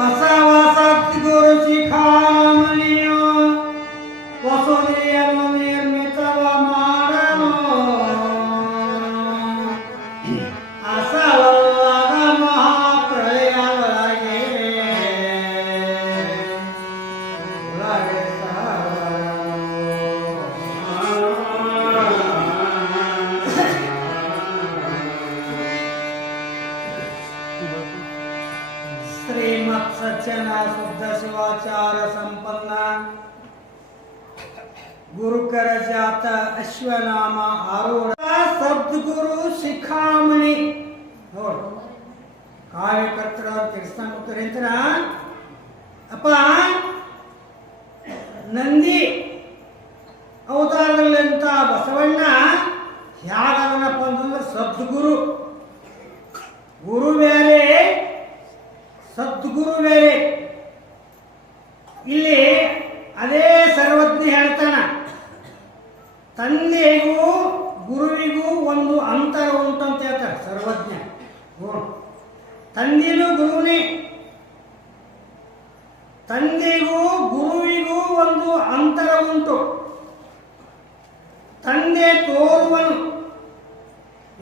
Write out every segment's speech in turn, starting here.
ಬಸವ ಸದ್ಗುರು ಶಿಖಾಮಣಿಯು ವಸುದೆಯನ್ನು ನಿರ್ಮಿತವ ಮಾಡಲು ಅಸವಲ್ಲದ ಮಹಾಪ್ರಳಯದೊಳಗೆ ಶ್ರೀಮತ್ ಸಜ್ಜನ ಶುದ್ಧ ಶಿವಾಚಾರ ಸಂಪನ್ನ ಗುರುಕರ ಜಾತ ಅಶ್ವನಾಮ ಆರೂಢ ಸದ್ಗುರು ಶಿಖಾಮಣಿ ನೋಡು ಕಾರ್ಯಕರ್ತರ ತಿಳಿಸ್ತಾರ ಅಪ್ಪ ನಂದಿ ಅವತಾರದಲ್ಲಂತ ಬಸವಣ್ಣ ಹೇಗದನಪ್ಪ ಅಂತಂದ್ರೆ ಸದ್ಗುರು ಗುರು ಬೇರೆ ಸದ್ಗುರು ಬೇರೆ. ಇಲ್ಲಿ ಅದೇ ಸರ್ವಜ್ಞ ಹೇಳ್ತಾನ, ತಂದೆಗೂ ಗುರುವಿಗೂ ಒಂದು ಅಂತರ ಉಂಟು ಅಂತ ಹೇಳ್ತಾರೆ ಸರ್ವಜ್ಞ. ತಂದೆನೂ ಗುರುವಿನೇ, ತಂದೆಗೂ ಗುರುವಿಗೂ ಒಂದು ಅಂತರ ಉಂಟು. ತಂದೆ ತೋರುವನು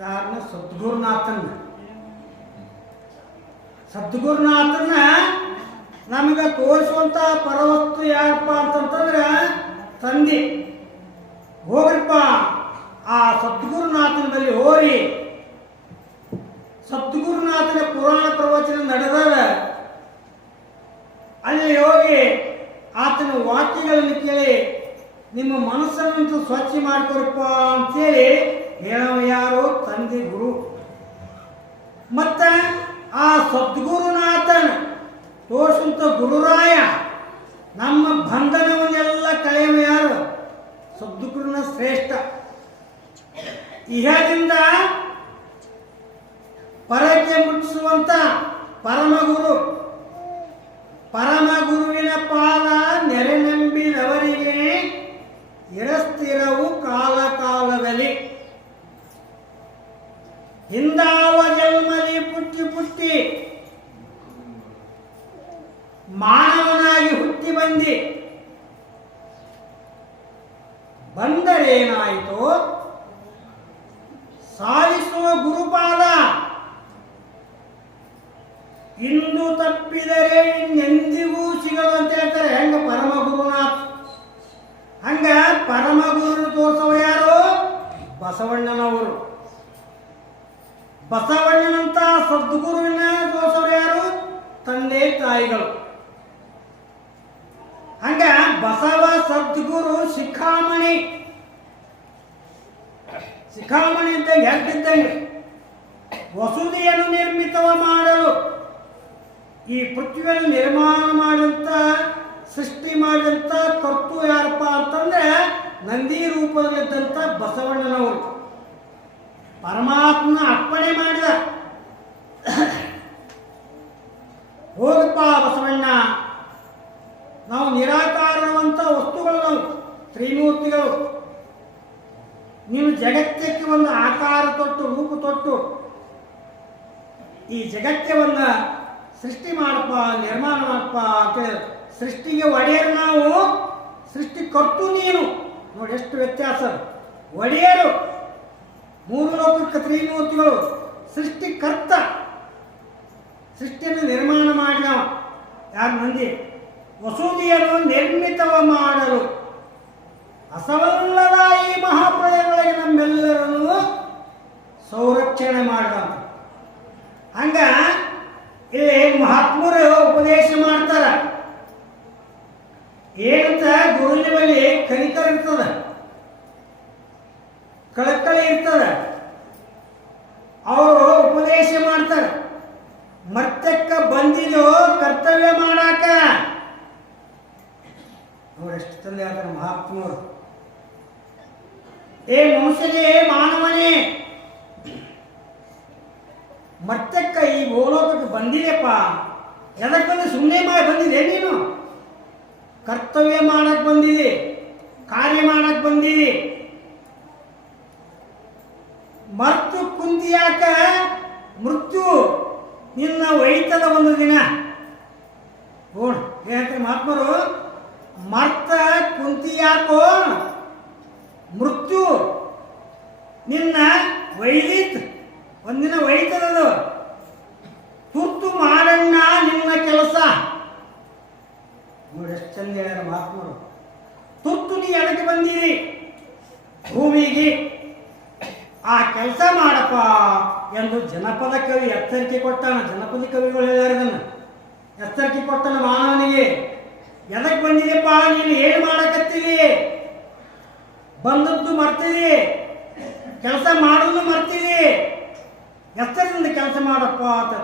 ಯಾರನ್ನ? ಸದ್ಗುರುನಾಥನ. ಸದ್ಗುರುನಾಥನ ನಮಗೆ ತೋರಿಸುವಂತ ಪರವಸ್ತು ಯಾರಪ್ಪ ಅಂತಂತಂದ್ರೆ ತಂದೆ. ಹೋಗ್ರಿಪ್ಪ ಆ ಸದ್ಗುರುನಾಥನ ಬಳಿ ಹೋರಿ, ಸದ್ಗುರುನಾಥನ ಪುರಾಣ ಪ್ರವಚನ ನಡೆದಾಗ ಅಲ್ಲಿ ಹೋಗಿ ಆತನ ವಾಕ್ಯಗಳನ್ನು ಕೇಳಿ ನಿಮ್ಮ ಮನಸ್ಸನ್ನು ಸ್ವಚ್ಛ ಮಾಡ್ಕೊರಪ್ಪ ಅಂತೇಳಿ ಹೇಳೋ ಯಾರು? ತಂದೆ ಗುರು. ಮತ್ತ ಆ ಸದ್ಗುರುನಾಥನ ತೋರಿಸುವಂತ ಗುರುರಾಯ ನಮ್ಮ ಬಂಧನವನ್ನೆಲ್ಲ ಕಳೆಯುವ ಯಾರು? ಸದ್ಗುರುನ ಶ್ರೇಷ್ಠ. ಇಹದಿಂದ ಪರಕ್ಕೆ ಮುಟ್ಟಿಸುವಂತ ಪರಮಗುರು. ಪರಮಗುರುವಿನ ಪಾದ ನೆರೆ ನಂಬಿದವರಿಗೆ ಇರಸ್ಥಿರವು ಕಾಲ ಕಾಲದಲ್ಲಿ. ಹಿಂದಾವ ಜನ್ಮದಿ ಪುಟ್ಟಿ ಪುಟ್ಟಿ ಮಾನವನಾಗಿ ಹುಟ್ಟಿ ಬಂದರೇನಾಯಿತು? ಸಾಧಿಸುವ ಗುರುಪಾದ. ಇಂದು ತಪ್ಪಿದರೆ ಇನ್ನೆಂದಿಗೂ ಸಿಗಲು ಅಂತ ಹೇಳ್ತಾರೆ. ಹೆಂಗ ಪರಮ ಗುರುನಾಥ್, ಹಂಗ ಪರಮ ಗುರು ತೋರಿಸೋರು ಯಾರು? ಬಸವಣ್ಣನವರು. ಬಸವಣ್ಣನಂತ ಸದ್ಗುರುವಿನ ತೋರಿಸೋರು ಯಾರು? ತಂದೆ ತಾಯಿಗಳು. ಹಂಗ ಬಸವ ಸದ್ಗುರು ಶಿಖಾಮಣಿ. ಶಿಖಾಮಣಿ ಅಂತ ಹೇಳ್ತಿದ್ದಂಗೆ ವಸುದೆಯನ್ನು ನಿರ್ಮಿತವ ಮಾಡಲು, ಈ ಪೃಥ್ವಿಯನ್ನು ನಿರ್ಮಾಣ ಮಾಡಿದಂತ ಸೃಷ್ಟಿ ಮಾಡಿದಂತ ಕರ್ತು ಯಾರಪ್ಪ ಅಂತಂದ್ರೆ ನಂದಿ ರೂಪದಲ್ಲಿದ್ದಂತ ಬಸವಣ್ಣನವರು. ಪರಮಾತ್ಮನ ಅಪ್ಪಣೆ ಮಾಡಿದ, ಹೋಗಪ್ಪ ಬಸವಣ್ಣ, ನಾವು ನಿರಾಕಾರವಂತ ವಸ್ತುಗಳು, ನಾವು ತ್ರಿಮೂರ್ತಿಗಳು, ನೀನು ಜಗತ್ತಕ್ಕೆ ಒಂದು ಆಕಾರ ತೊಟ್ಟು ರೂಪ ತೊಟ್ಟು ಈ ಜಗತ್ತೇ ಒಂದು ಸೃಷ್ಟಿ ಮಾಡಪ್ಪ, ನಿರ್ಮಾಣ ಮಾಡಪ್ಪ ಅಂತ. ಸೃಷ್ಟಿಗೆ ಒಡೆಯರು ನಾವು, ಸೃಷ್ಟಿ ಕರ್ತು ನೀನು. ನೋಡಿ ಎಷ್ಟು ವ್ಯತ್ಯಾಸ. ಒಡೆಯರು ಮೂರು ಲೋಕಕ್ಕೆ ತ್ರಿಮೂರ್ತಿಗಳು, ಸೃಷ್ಟಿಕರ್ತ. ಸೃಷ್ಟಿಯನ್ನು ನಿರ್ಮಾಣ ಮಾಡಿದವ ಯಾರು? ನಂದಿ. ವಸುದೆಯನ್ನು ನಿರ್ಮಿತವ ಮಾಡಲು ಅಸವಲ್ಲದ ಈ ಮಹಾಪ್ರಳಯಗಳಿಗೆ ನಮ್ಮೆಲ್ಲರನ್ನು ಸಂರಕ್ಷಣೆ ಮಾಡಿದಂತ. ಹಂಗ ಇಲ್ಲಿ ಮಹಾತ್ಮರು ಉಪದೇಶ ಮಾಡ್ತಾರ. ಏನಂತ? ಗುರುವಿನ ಬಳಿ ಕನಿಕರ ಇರ್ತದ, ಕಳಕಳಿ ಇರ್ತದ. ಅವರು ಉಪದೇಶ ಮಾಡ್ತಾರೆ. ಮರ್ತಕ್ಕ ಬಂದಿದೋ ಕರ್ತವ್ಯ ಮಾಡಾಕ. ಅವರೆಷ್ಟು ತಂದೆ ಹೇಳ್ತಾರೆ ಮಹಾತ್ಮರು. ಏ ಮನುಷ್ಯನೇ, ಮಾನವನೇ, ಮರ್ತಕ್ಕ ಈ ಭೂಲೋಕಕ್ಕೆ ಬಂದಿದೆಪ್ಪ. ಎದಕ್ಕೆ ಸುಮ್ಮನೆ ಮಾಡಿ ಬಂದಿದೆ? ನೀನು ಕರ್ತವ್ಯ ಮಾಡಕ್ ಬಂದಿದೆ, ಕಾರ್ಯ ಮಾಡಕ್ ಬಂದಿದೆ. ಮರ್ತು ಕುಂತಿಯಾಕ ಮೃತ್ಯು ನಿನ್ನ ಒಯ್ತದ ಒಂದು ದಿನ. ಮಹಾತ್ಮರು, ಮರ್ತ ಕುಂತಿಯಾಕೋ ಮೃತ್ಯು ನಿನ್ನ ವೈದಿತ್, ಒಂದಿನ ಒಯ್ತದದು. ತುರ್ತು ಮಾಡಣ್ಣ ನಿನ್ನ ಕೆಲಸ. ನೋಡಿ ಎಷ್ಟು ಚಂದ ಹೇಳ್ಯಾರ ಮಹಾತ್ಮರು. ತುರ್ತು ನೀ ಎದಕ್ಕೆ ಬಂದಿರಿ ಭೂಮಿಗೆ, ಆ ಕೆಲಸ ಮಾಡಪ್ಪ ಎಂದು ಜನಪದ ಕವಿ ಎಚ್ಚರಿಕೆ ಕೊಟ್ಟಾನ. ಜನಪದ ಕವಿಗಳು ಹೇಳ್ಯಾರ ಇದನ್ನು, ಎಚ್ಚರಿಕೆ ಕೊಟ್ಟನ ಮಾನವನಿಗೆ. ಎದಕ್ಕೆ ಬಂದಿದೆಪ್ಪ ನೀನು, ಏನು ಮಾಡಕತ್ತೀರಿ, ಬಂದದ್ದು ಮರ್ತೀರಿ, ಕೆಲಸ ಮಾಡೋದು ಮರ್ತೀರಿ, ಎಚ್ಚರದಿಂದ ಕೆಲಸ ಮಾಡಪ್ಪ ಅಂತ.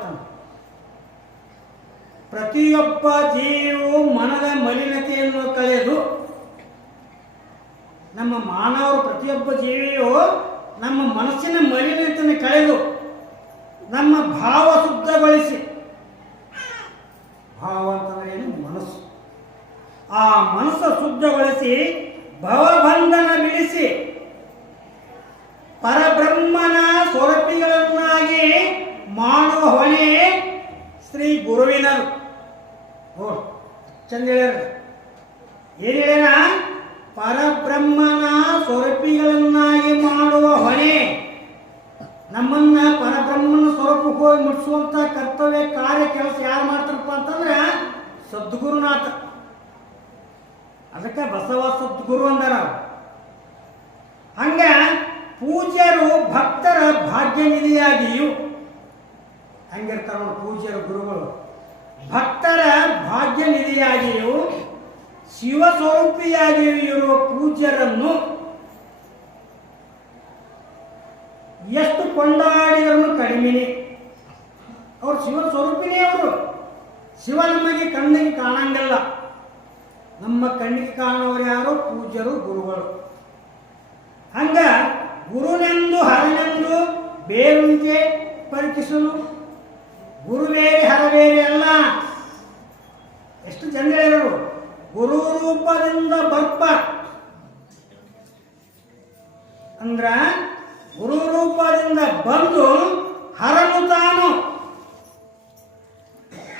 ಪ್ರತಿಯೊಬ್ಬ ಜೀವಿಯು ಮನದ ಮಲಿನತೆಯನ್ನು ಕಳೆದು, ನಮ್ಮ ಮಾನವರು ಪ್ರತಿಯೊಬ್ಬ ಜೀವಿಯು ನಮ್ಮ ಮನಸ್ಸಿನ ಮಲಿನತೆಯನ್ನು ಕಳೆದು ನಮ್ಮ ಭಾವ ಶುದ್ಧಗೊಳಿಸಿ, ಭಾವ ಅಂತಂದ್ರೆ ಏನು, ಮನಸ್ಸು, ಆ ಮನಸ್ಸು ಶುದ್ಧಗೊಳಿಸಿ ಭವಬಂಧನ ಬಿಡಿಸಿ ಪರಬ್ರಹ್ಮನ ಸ್ವರೂಪಿಗಳನ್ನಾಗಿ ಮಾಡುವ ಹೊಣೆ ಶ್ರೀ ಗುರುವಿನರು. ಓ ಚಂದ ಹೇಳ್ಯಾರ. ಏನು ಹೇಳ್ಯಾರ? ಪರಬ್ರಹ್ಮನ ಸ್ವರೂಪಿಗಳನ್ನಾಗಿ ಮಾಡುವ ಹೊಣೆ. ನಮ್ಮನ್ನ ಪರಬ್ರಹ್ಮನ ಸ್ವರೂಪಕ್ಕೆ ಹೋಗಿ ಮುಟ್ಟಿಸುವಂತ ಕರ್ತವ್ಯ ಕಾರ್ಯ ಕೆಲಸ ಯಾರು ಮಾಡ್ತಾರಪ್ಪ ಅಂತಂದ್ರೆ ಸದ್ಗುರುನಾಥ. ಅದಕ್ಕೆ ಬಸವ ಸದ್ಗುರು ಅಂದಾರ. ಹಂಗ ಪೂಜ್ಯರು ಭಕ್ತರ ಭಾಗ್ಯನಿಧಿಯಾಗಿಯೂ, ಹಂಗಿರ್ತಾರ ಪೂಜ್ಯರು ಗುರುಗಳು, ಭಕ್ತರ ಭಾಗ್ಯನಿಧಿಯಾಗಿಯೂ ಶಿವಸ್ವರೂಪಿಯಾಗಿಯೂ ಇರುವ ಪೂಜ್ಯರನ್ನು ಎಷ್ಟು ಕೊಂಡಾಡಿದರೂ ಕಡಿಮೆನೆ. ಅವರು ಶಿವ ಸ್ವರೂಪಿನೇ. ಅವರು ಶಿವ ನಮಗೆ ಕಣ್ಣಿಗೆ ಕಾಣಂಗಿಲ್ಲ, ನಮ್ಮ ಕಣ್ಣಿಗೆ ಕಾಣುವವರು ಯಾರು? ಪೂಜ್ಯರು, ಗುರುಗಳು. ಹಂಗ ಗುರುನೆಂದು ಹರನೆಂದು ಬೇರುಂಕೆ ಪರಿಕಿಸಲು, ಗುರು ಬೇರೆ ಹರ ಬೇರೆ ಅಲ್ಲ. ಎಷ್ಟು ಜನ ಹೇಳಿದರು, ಗುರು ರೂಪದಿಂದ ಬರ್ಪ ಅಂದ್ರ ಗುರು ರೂಪದಿಂದ ಬಂದು ಹರನು ತಾನು.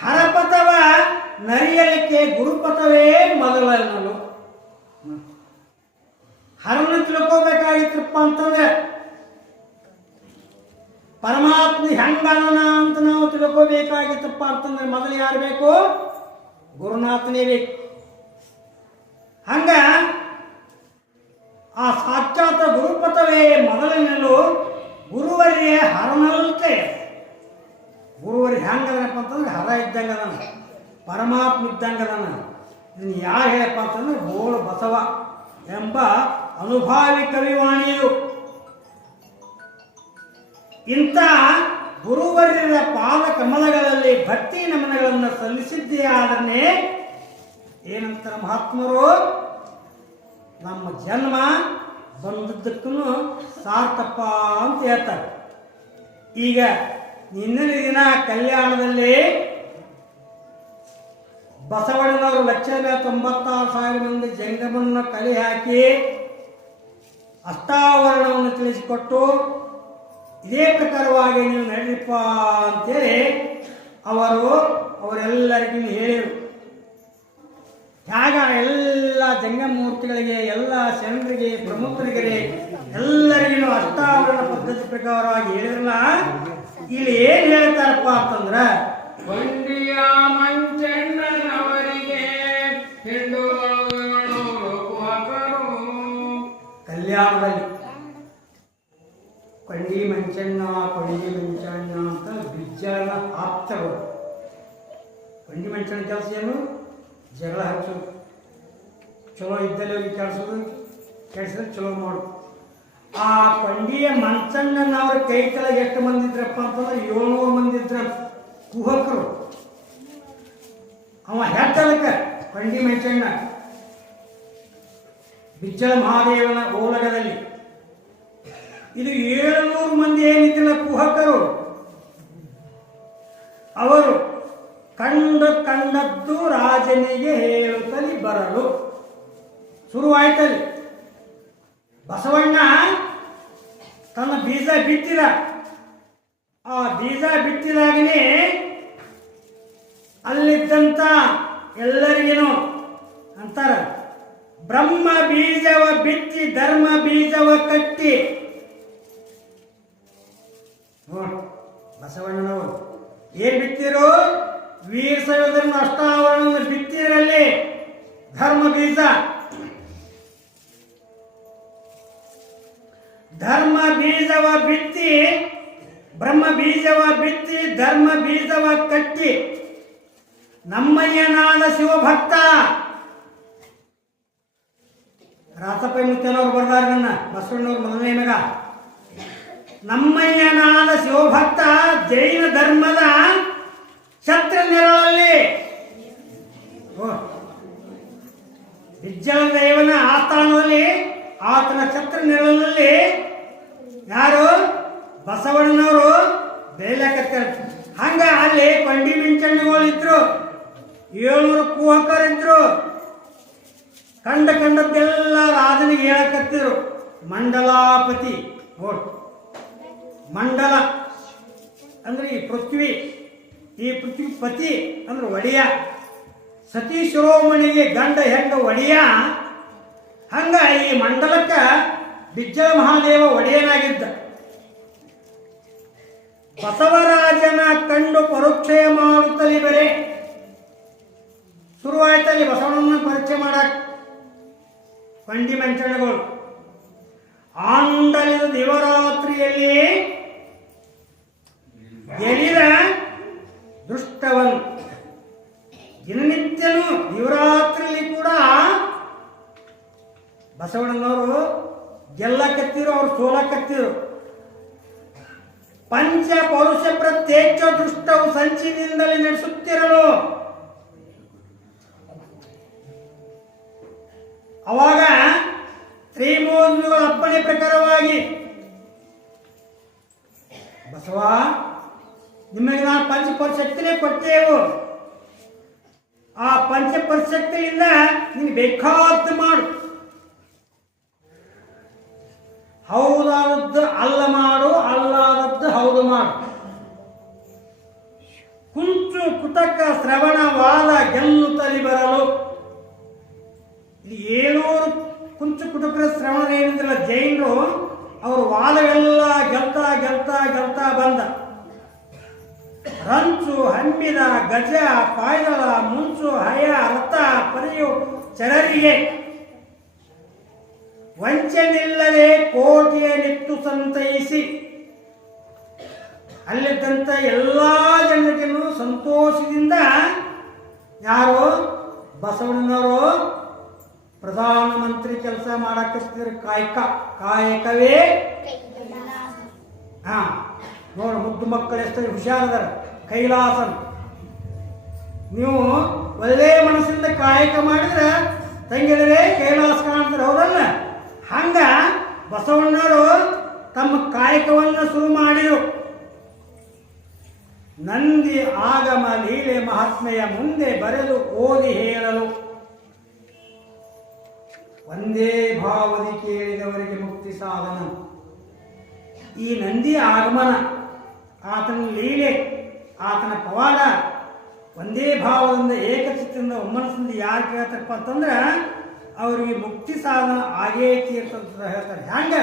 ಹರಪಥವ ನರಿಯಲಿಕ್ಕೆ ಗುರುಪಥವೇ ಮೊದಲನಲು. ಹರನ ತಿಳ್ಕೋಬೇಕಾಗಿತ್ತಪ್ಪ ಅಂತಂದ್ರೆ ಪರಮಾತ್ಮ ಹೆಂಗನ ಅಂತ ನಾವು ತಿಳ್ಕೋಬೇಕಾಗಿತ್ತಪ್ಪ ಅಂತಂದ್ರೆ ಮೊದಲು ಯಾರು ಬೇಕು? ಗುರುನಾಥನೇ ಬೇಕು. ಹಂಗ ಆ ಸಾಕ್ಷಾತ್ ಗುರುಪಥವೇ ಮೊದಲನೆಯಲು ಗುರುವರಿಯ ಹರನಲ್ಕೆ. ಗುರುವರಿ ಹೆಂಗದನಪ್ಪ ಅಂತಂದ್ರೆ ಹರ ಇದ್ದಂಗದನ, ಪರಮಾತ್ಮ ಇದ್ದಂಗದನ. ಇದನ್ನು ಯಾರು ಹೇಳಪ್ಪ ಅಂತಂದ್ರೆ ಬೋಳು ಬಸವ ಎಂಬ ಅನುಭಾವಿ ಕವಿವಾಣಿಯು. ಇಂಥ ಗುರುವರ್ಯರ ಪಾದ ಕಮಲಗಳಲ್ಲಿ ಭಕ್ತಿ ನಮನಗಳನ್ನು ಸಲ್ಲಿಸಿದ್ದೇ ಆದ್ರೆ ಏನಂತಾರೆ ಮಹಾತ್ಮರು? ನಮ್ಮ ಜನ್ಮ ಬಂದದ್ದಕ್ಕೂ ಸಾರ್ಥಪ್ಪ ಅಂತ ಹೇಳ್ತಾರೆ. ಈಗ ನಿನ್ನಿನ ದಿನ ಕಲ್ಯಾಣದಲ್ಲಿ ಬಸವಣ್ಣನವರು 1,96,000 ಮಂದಿ ಜಂಗಮನ್ನು ಕಲೆ ಹಾಕಿ ಅಷ್ಟಾವರಣವನ್ನು ತಿಳಿಸಿಕೊಟ್ಟು ಇದೇ ಪ್ರಕಾರವಾಗಿ ನೀವು ನಡೀರಪ್ಪ ಅಂತೇಳಿ ಅವರೆಲ್ಲರಿಗೂ ಹೇಳಿದರು. ತ್ಯಾಗ ಎಲ್ಲ ಜಂಗಮೂರ್ತಿಗಳಿಗೆ, ಎಲ್ಲ ಶರಣರಿಗೆ, ಪ್ರಮುಖರಿಗೆ ಎಲ್ಲರಿಗೂ ಅಷ್ಟಾವರಣ ಪದ್ಧತಿ ಪ್ರಕಾರವಾಗಿ ಹೇಳಿರಲ್ಲ. ಇಲ್ಲಿ ಏನ್ ಹೇಳ್ತಾರಪ್ಪ ಅಂತಂದ್ರ, ಕೊಂಡಿಯ ಮಂಚಣ್ಣನವರಿಗೆ ಕಲ್ಯಾಣದಲ್ಲಿ ಕೊಂಡಿ ಮಂಚಣ್ಣ ಅಂತ ಬಿಜ್ಜಳನ ಆಪ್ತರು. ಕೊಂಡಿ ಮಂಚಣ್ಣ ಕೆಲಸ ಏನು? ಜಗಳ ಹಚ್ಚೋದು. ಚಲೋ ಇದ್ದಲ್ಲಿ ಹೋಗಿ ಕೆಲ್ಸಿದ್ರೆ ಚಲೋ ಮಾಡು. ಆ ಕೊಂಡಿಯ ಮಂಚಣ್ಣನವ್ರ ಕೈ ಕೆಳಗೆ ಎಷ್ಟು ಮಂದಿ ಇದ್ರಪ್ಪ ಅಂತಂದ್ರೆ 700 ಮಂದಿ ಇದ್ರ ಕುಹಕರು. ಅವ ಹೆಡ್ಡಲಕ್ಕ ಕೊಂಡಿ ಮಂಚಣ್ಣ ಬಿಜ್ಜಳ ಮಹಾದೇವನ ಓಲಗದಲ್ಲಿ. ಇದು 700 ಮಂದಿ ಏನಿದ್ದಿಲ್ಲ ಕುಹಕರು. ಅವರು ಕಂಡದ್ದು ರಾಜನಿಗೆ ಹೇಳುತ್ತಲಿ ಬರಲು ಶುರುವಾಯ್ತಲ್ಲಿ. ಬಸವಣ್ಣ ತನ್ನ ಬೀಜ ಬಿತ್ತಿದ. ಆ ಬೀಜ ಬಿತ್ತಿದಾಗನೇ ಅಲ್ಲಿದ್ದಂಥ ಎಲ್ಲರಿಗೇನು ಅಂತಾರ. ಬ್ರಹ್ಮ ಬೀಜವ ಬಿತ್ತಿ ಧರ್ಮ ಬೀಜವ ಕಟ್ಟಿ. ನೋಡಿ ಬಸವಣ್ಣನವರು ಏನ್ ಬಿತ್ತಿರು? ವೀರಶೈವ ಅಷ್ಟಾವರಣ ಬಿತ್ತಿರಲ್ಲಿ ಧರ್ಮ ಬೀಜ. ಧರ್ಮ ಬೀಜವ ಬಿತ್ತಿ ಬ್ರಹ್ಮ ಬೀಜವ ಬಿತ್ತಿ ಧರ್ಮ ಬೀಜವ ಕಟ್ಟಿ ನಮ್ಮಯ್ಯನಾದ ಶಿವಭಕ್ತ ರಾಸಪ್ಪ ಮುತ್ತನವ್ರು ಬರ್ದಾರ. ನನ್ನ ಬಸವಣ್ಣವ್ರ ಮೊದಲನೇ ಮಗ. ನಮ್ಮಯ್ಯನಾದ ಶಿವಭಕ್ತ ಜೈನ ಧರ್ಮದ ಛತ್ರ ನೆರಳಲ್ಲಿ ಬಿಜ್ಜಳ ದೇವನ ಆಸ್ಥಾನದಲ್ಲಿ ಆತನ ಛತ್ರ ನೆರಳಿನಲ್ಲಿ ಯಾರು ಬಸವಣ್ಣನವರು ಬೇಲಕತ್ತಾರ. ಹಂಗ ಅಲ್ಲಿ ಕೊಂಡಿ ಮಿಂಚಣ್ಣಗಳು ಇದ್ರು, 700 ಕುಹಕರಿದ್ರು. ಕಂಡದ್ದೆಲ್ಲ ರಾಜನಿಗೆ ಹೇಳಕತ್ತಿದ್ರು. ಮಂಡಲಾಪತಿ ನೋಡ್, ಮಂಡಲ ಅಂದ್ರೆ ಈ ಪೃಥ್ವಿ ಪತಿ ಅಂದ್ರೆ ಒಡೆಯ. ಸತೀ ಶಿರೋಮಣಿಗೆ ಗಂಡ ಹೆಂಗ ಒಡೆಯ, ಹಂಗ ಈ ಮಂಡಲಕ್ಕ ಬಿಜ್ಜಳ ಮಹಾದೇವ ಒಡೆಯನಾಗಿದ್ದ. ಬಸವರಾಜನ ಕಂಡು ಪರೋಕ್ಷಯ ಮಾಡುತ್ತಲೇ ಬರೇ ಶುರುವಾಯ್ತಲ್ಲಿ ಬಸವಣ್ಣನ ಪರಿಚಯ ಮಾಡಕ್ ಕೊಂಡಿ ಮಂಚಣ್ಣಗಳು. ಆಂಡಲಿದ ದಿವರಾತ್ರಿಯಲ್ಲಿ ಗೆಲಿದ ದುಷ್ಟವನು. ದಿನನಿತ್ಯನೂ ದಿವರಾತ್ರಿಯಲ್ಲಿ ಕೂಡ ಬಸವಣ್ಣನವರು ಗೆಲ್ಲಕತ್ತಿರು, ಅವ್ರು ಸೋಲಕತ್ತಿರು. ಪಂಚ ಪೌರುಷ ಪ್ರತ್ಯೇಕ ದುಷ್ಟವು ಸಂಚಿನಿಂದಲೇ ನಡೆಸುತ್ತಿರಲು. ಅವಾಗ ತ್ರಿಮೂರ್ತಿಗಳ ಅಪ್ಪಣೆ ಪ್ರಕಾರವಾಗಿ ಬಸವ ನಿಮಗೆ ನಾನು ಪಂಚಪರಿಶಕ್ತಿನೇ ಕೊಟ್ಟೇವು. ಆ ಪಂಚಪರಿಶಕ್ತಿಯಿಂದ ನೀನು ಬೇಕಾದ್ದು ಮಾಡು, ಹೌದಾದದ್ದು ಅಲ್ಲ ಮಾಡು, ಅಲ್ಲಾದದ್ದು ಹೌದು ಮಾಡು. ಕುಂಚು ಕುತಕ ಶ್ರವಣ ವಾದ ಗೆಲ್ಲುತ್ತಲಿ ಬರಲು. ಇಲ್ಲಿ 700 ಕುಂಚು ಕುಟುಕರ ಶ್ರವಣ ಏನಿದ್ರಲ್ಲ ಜೈನರು, ಅವರು ವಾದವೆಲ್ಲ ಗೆಲ್ತಾ ಬಂದ. ರಂಚು ಹಮ್ಮಿದ ಗಜ ಪಾಯ್ದಳ ಮುಂಚು ಹಯ ರಥ ಪರಿಯು ಚರರಿಗೆ ವಂಚನಿಲ್ಲದೆ ಕೋಟೆಯ ನಿತ್ತು ಸಂತೈಸಿ ಅಲ್ಲಿದ್ದಂಥ ಎಲ್ಲ ಜನರಿಗೂ ಸಂತೋಷದಿಂದ ಯಾರು ಬಸವಣ್ಣನವರು ಪ್ರಧಾನಮಂತ್ರಿ ಕೆಲಸ ಮಾಡಕ್ಕಿಸ್ತಿದ್ರು. ಕಾಯಕವೇ ನೋಡು, ಮುದ್ದು ಮಕ್ಕಳು ಎಷ್ಟು ಹುಷಾರದಾರ. ಕೈಲಾಸನ್ ನೀವು ಒಳ್ಳೆ ಮನಸ್ಸಿಂದ ಕಾಯಕ ಮಾಡಿದ್ರೆ ತಂಗಿದ್ರೆ ಕೈಲಾಸ ಕಾಣ್ತಾರೆ, ಹೌದಲ್ಲ? ಹಂಗ ಬಸವಣ್ಣವರು ತಮ್ಮ ಕಾಯಕವನ್ನು ಶುರು ಮಾಡಿದರು. ನಂದಿ ಆಗಮ ಲೀಲೆ ಮಹಾತ್ಮೆಯ ಮುಂದೆ ಬರೆದು ಓದಿ ಹೇಳಲು. ಒಂದೇ ಭಾವದಿ ಕೇಳಿದವರಿಗೆ ಮುಕ್ತಿ ಸಾಧನ. ಈ ನಂದಿಯ ಆಗಮನ, ಆತನ ಲೀಲೆ, ಆತನ ಪವಾಡ ಒಂದೇ ಭಾವದಿಂದ ಏಕಚಿತ್ತದಿಂದ ಒಮ್ಮನಸ್ಸಿಂದ ಯಾರು ಕೇಳ್ತಾರಪ್ಪ ಅಂತಂದ್ರೆ ಅವರಿಗೆ ಮುಕ್ತಿ ಸಾಧನ ಆಗೇ ತೀರ್ತಂತ ಹೇಳ್ತಾರೆ. ಹ್ಯಾಂಗ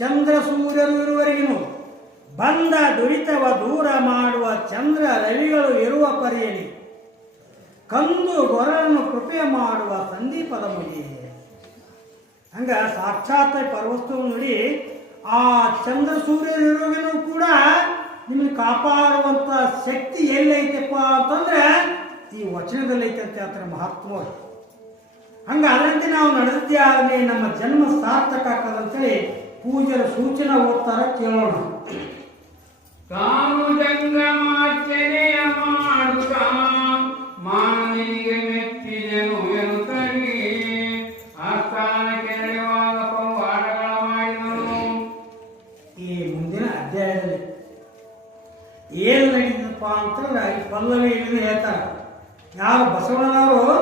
ಚಂದ್ರ ಸೂರ್ಯರು ಇರುವವರೆಗಿನು ಬಂದ ದುರಿತವ ದೂರ ಮಾಡುವ ಚಂದ್ರ ರವಿಗಳು ಇರುವ ಪರಿಯಲ್ಲಿ ಕಂದು ಗೊರಳನ್ನು ಕೃಪೆ ಮಾಡುವ ಸಂದೀಪದ ಮುಗಿ. ಹಂಗ ಸಾಕ್ಷಾತ್ ಪರ್ವಸ್ತವ ನೋಡಿ ಆ ಚಂದ್ರ ಸೂರ್ಯನಿರುವನು ಕೂಡ ನಿಮ್ಮನ್ನು ಕಾಪಾಡುವಂತ ಶಕ್ತಿ ಎಲ್ಲೈತಪ್ಪ ಅಂತಂದ್ರೆ ಈ ವಚನದಲ್ಲಿ ಐತೆ ಅಂತ ಹೇಳ್ತಾರೆ ಮಹಾತ್ಮ. ಹಂಗ ಅದರಂತೆ ನಾವು ನಡೆದಿದ್ದೇ ಆಗಲಿ ನಮ್ಮ ಜನ್ಮ ಸಾರ್ಥಕ ಆಗ್ತದಂತೇಳಿ ಪೂಜೆಯ ಸೂಚನೆ ಓದ್ತಾರ, ಕೇಳೋಣ. ತಾನು ಜಂಗಮಾರ್ಚನೆಯ ಮಾಡುತ್ತ ಮಾನನಿಗೆ ಮೆಚ್ಚಿದೆನು ಎನ್ನುತ್ತಲೇ ಆಸ್ಥಾನಕ್ಕೆ ನಡೆಯುವಾಗ ಪವಾಡಗಳ ಮಾಡಿದನು. ಈ ಮುಂದಿನ ಅಧ್ಯಾಯದಲ್ಲಿ ಏನು ನಡೀತಪ್ಪ ಅಂತಂದ್ರೆ ಈ ಪಲ್ಲವಿ ಇದನ್ನು ಹೇಳ್ತಾರೆ. ಯಾರು ಬಸವಣ್ಣನವರು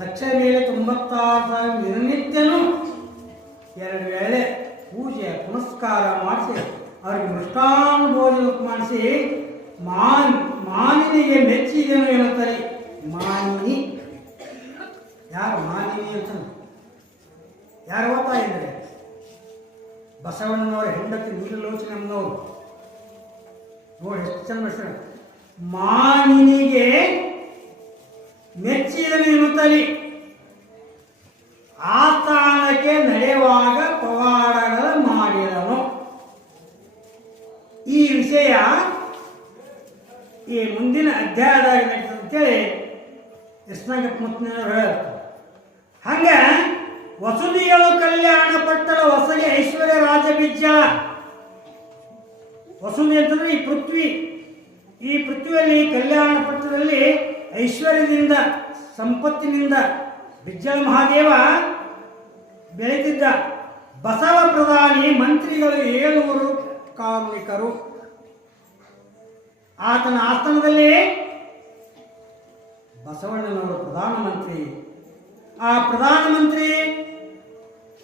ಲಕ್ಷ ಮೇಲೆ 96,000 ದಿನನಿತ್ಯನೂ 2 ವೇಳೆ ಪೂಜೆ ಪುನಸ್ಕಾರ ಮಾಡಿಸಿ ಅವ್ರಿಗೆ ಮೃಷ್ಟಾನ್ನ ಭೋಜನ ಮಾಡಿಸಿ ಮಾನಿನಿಗೆ ಮೆಚ್ಚಿದೆನು ಎನ್ನುತ್ತಾರೆ. ಮಾನಿನಿ ನೀಲಲೋಚನೆ ಅಮ್ಮನವರು ನೋಡಿ ಎಷ್ಟು ಚಂದ ಬಿಡ್ತಾರೆ. ಮಾನಿನಿಗೆ ಮೆಚ್ಚಿದನು ಎನ್ನುತ್ತಲಿ ಆಸ್ಥಾನಕ್ಕೆ ನಡೆಯುವಾಗ ಪವಾಡಗಳ ಮಾಡಿದನು. ಈ ವಿಷಯ ಈ ಮುಂದಿನ ಅಧ್ಯಾಯದಾಗ ನಡೀತದೆ ಅಂತೇಳಿ ಕೃಷ್ಣಗಪ್ಪನವರು ಹೇಳ್ತಾರೆ. ಹಂಗ ವಸುದಿಗಳು ಕಲ್ಯಾಣ ಪಟ್ಟಣ ಹೊಸಗೆ ಐಶ್ವರ್ಯ ರಾಜಬೀಜ. ವಸುದಿ ಅಂತಂದ್ರೆ ಈ ಪೃಥ್ವಿ, ಈ ಪೃಥ್ವಿಯಲ್ಲಿ ಕಲ್ಯಾಣ ಪಟ್ಟಣದಲ್ಲಿ ಐಶ್ವರ್ಯದಿಂದ ಸಂಪತ್ತಿನಿಂದ ಬಿಜ್ಜಳ ಮಹಾದೇವ ಬೆಳೆದಿದ್ದ. ಬಸವ ಪ್ರಧಾನಿ ಮಂತ್ರಿಗಳು 700 ಕಾರ್ಮಿಕರು. ಆತನ ಆಸ್ಥಾನದಲ್ಲಿ ಬಸವಣ್ಣನವರು ಪ್ರಧಾನಮಂತ್ರಿ. ಆ ಪ್ರಧಾನಮಂತ್ರಿ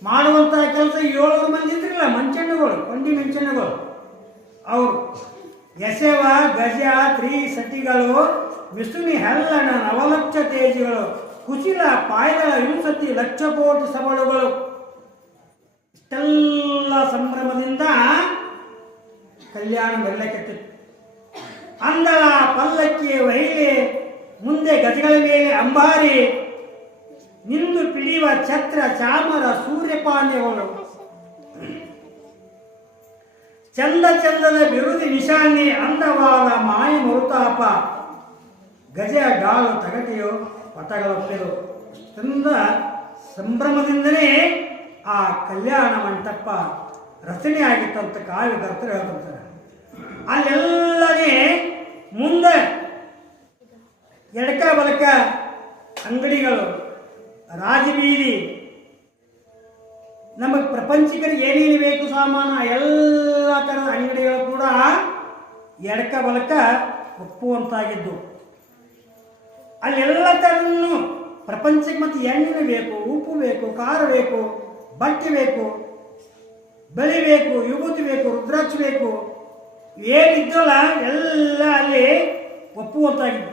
ಮಾಡುವಂತಹ ಕೆಲಸ 700 ಮಂದಿ ಇದ್ರಿಲ್ಲ, ಮಂಚಣ್ಣಗಳು, ಕೊಂಡಿ ಮಂಚಣ್ಣಗಳು. ಅವರು ಎಸೆವ ಗಜ ತ್ರಿಸತಿಗಳು, ವಿಷ್ಣುನಿ ಹೆಲ್ಲಣ ನವಲಕ್ಷ ತೇಜಿಗಳು, ಕುಚಿಲ ಪಾಯದಳ ವಿಂಸತಿ ಲಕ್ಷ ಕೋಟಿ ಸಬಳುಗಳು. ಇಷ್ಟೆಲ್ಲ ಸಂಭ್ರಮದಿಂದ ಕಲ್ಯಾಣ ಮೆಲ್ಲಕ್ಕೆತ್ತಿತ್ತು. ಅಂದಳ ಪಲ್ಲಕ್ಕಿ ವೈಲೆ ಮುಂದೆ ಗಜಗಳ ಮೇಲೆ ಅಂಬಾರಿ ನಿಂದು ಪಿಡಿಯುವ ಛತ್ರ ಚಾಮರ ಸೂರ್ಯಪಾನ್ಯಗಳು. ಚಂದ ಚಂದದ ಬಿರುದಿ ನಿಶಾನೆ ಅಂದವಾದ ಮಾಯ ಮರುತಾಪ ಗಜ ಡಾಳು ತಗಟೆಯೋ ಪಟಗಳಪ್ಪೆದು. ಚಂದ ಸಂಭ್ರಮದಿಂದಲೇ ಆ ಕಲ್ಯಾಣ ಮಂಟಪ ರಚನೆ ಆಗಿತ್ತಂತ ಕಾವ್ಯಕರ್ತರು ಹೇಳ್ತಾರೆ. ಅಲ್ಲೆಲ್ಲನೇ ಮುಂದೆ ಎಡಕ ಬಲಕ ಅಂಗಡಿಗಳು, ರಾಜಬೀದಿ, ನಮಗೆ ಪ್ರಪಂಚಿಕರಿಗೆ ಏನೇನು ಬೇಕು ಸಾಮಾನು ಎಲ್ಲ ಥರದ ಅಂಗಡಿಗಳು ಕೂಡ ಎಡಕ ಬಲಕ ಒಪ್ಪುವಂತಾಗಿದ್ದು. ಅಲ್ಲೆಲ್ಲ ಥರನ್ನು ಪ್ರಪಂಚಕ್ಕೆ ಮತ್ತು ಎಣ್ಣೆ ಬೇಕು, ಉಪ್ಪು ಬೇಕು, ಖಾರ ಬೇಕು, ಬಟ್ಟೆ ಬೇಕು, ಬಳಿ ಬೇಕು, ವಿಭೂತಿ ಬೇಕು, ರುದ್ರಾಕ್ಷಿ ಬೇಕು, ಏನಿದ್ದಲ್ಲ ಎಲ್ಲ ಅಲ್ಲಿ ಒಪ್ಪುವಂತಾಗಿದ್ದು.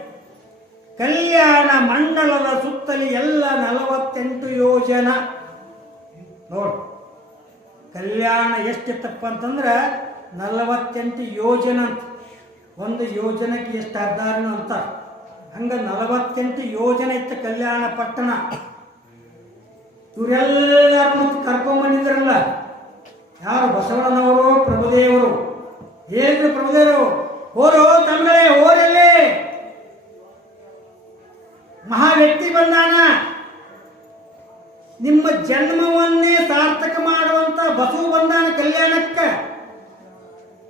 ಕಲ್ಯಾಣ ಮಂಡಲದ ಸುತ್ತಲಿ ಎಲ್ಲ 48 ಯೋಜನ. ನೋಡಿ ಕಲ್ಯಾಣ ಎಷ್ಟಿತ್ತಪ್ಪ ಅಂತಂದ್ರೆ 48 ಯೋಜನ ಅಂತ. ಒಂದು ಯೋಜನೆಗೆ ಎಷ್ಟು ಹದ್ದಾರನು ಅಂತ, ಹಂಗ 48 ಯೋಜನೆ ಇತ್ತು ಕಲ್ಯಾಣ ಪಟ್ಟಣ. ಇವರೆಲ್ಲರನ್ನು ಕರ್ಕೊಂಡ್ಬಂದಿದ್ರಲ್ಲ ಯಾರು? ಬಸವಣ್ಣನವರು, ಪ್ರಭುದೇವರು. ಹೇಳಿದ್ರು ಪ್ರಭುದೇವರು, ಹೋರೋ ತಮ್ಗಳೇ ಹೋರಲ್ಲಿ ಮಹಾ ವ್ಯಕ್ತಿ ಬಂದಾನ, ನಿಮ್ಮ ಜನ್ಮವನ್ನೇ ಸಾರ್ಥಕ ಮಾಡುವಂತ ಬಸವ ಬಂದಾನ ಕಲ್ಯಾಣಕ್ಕೆ,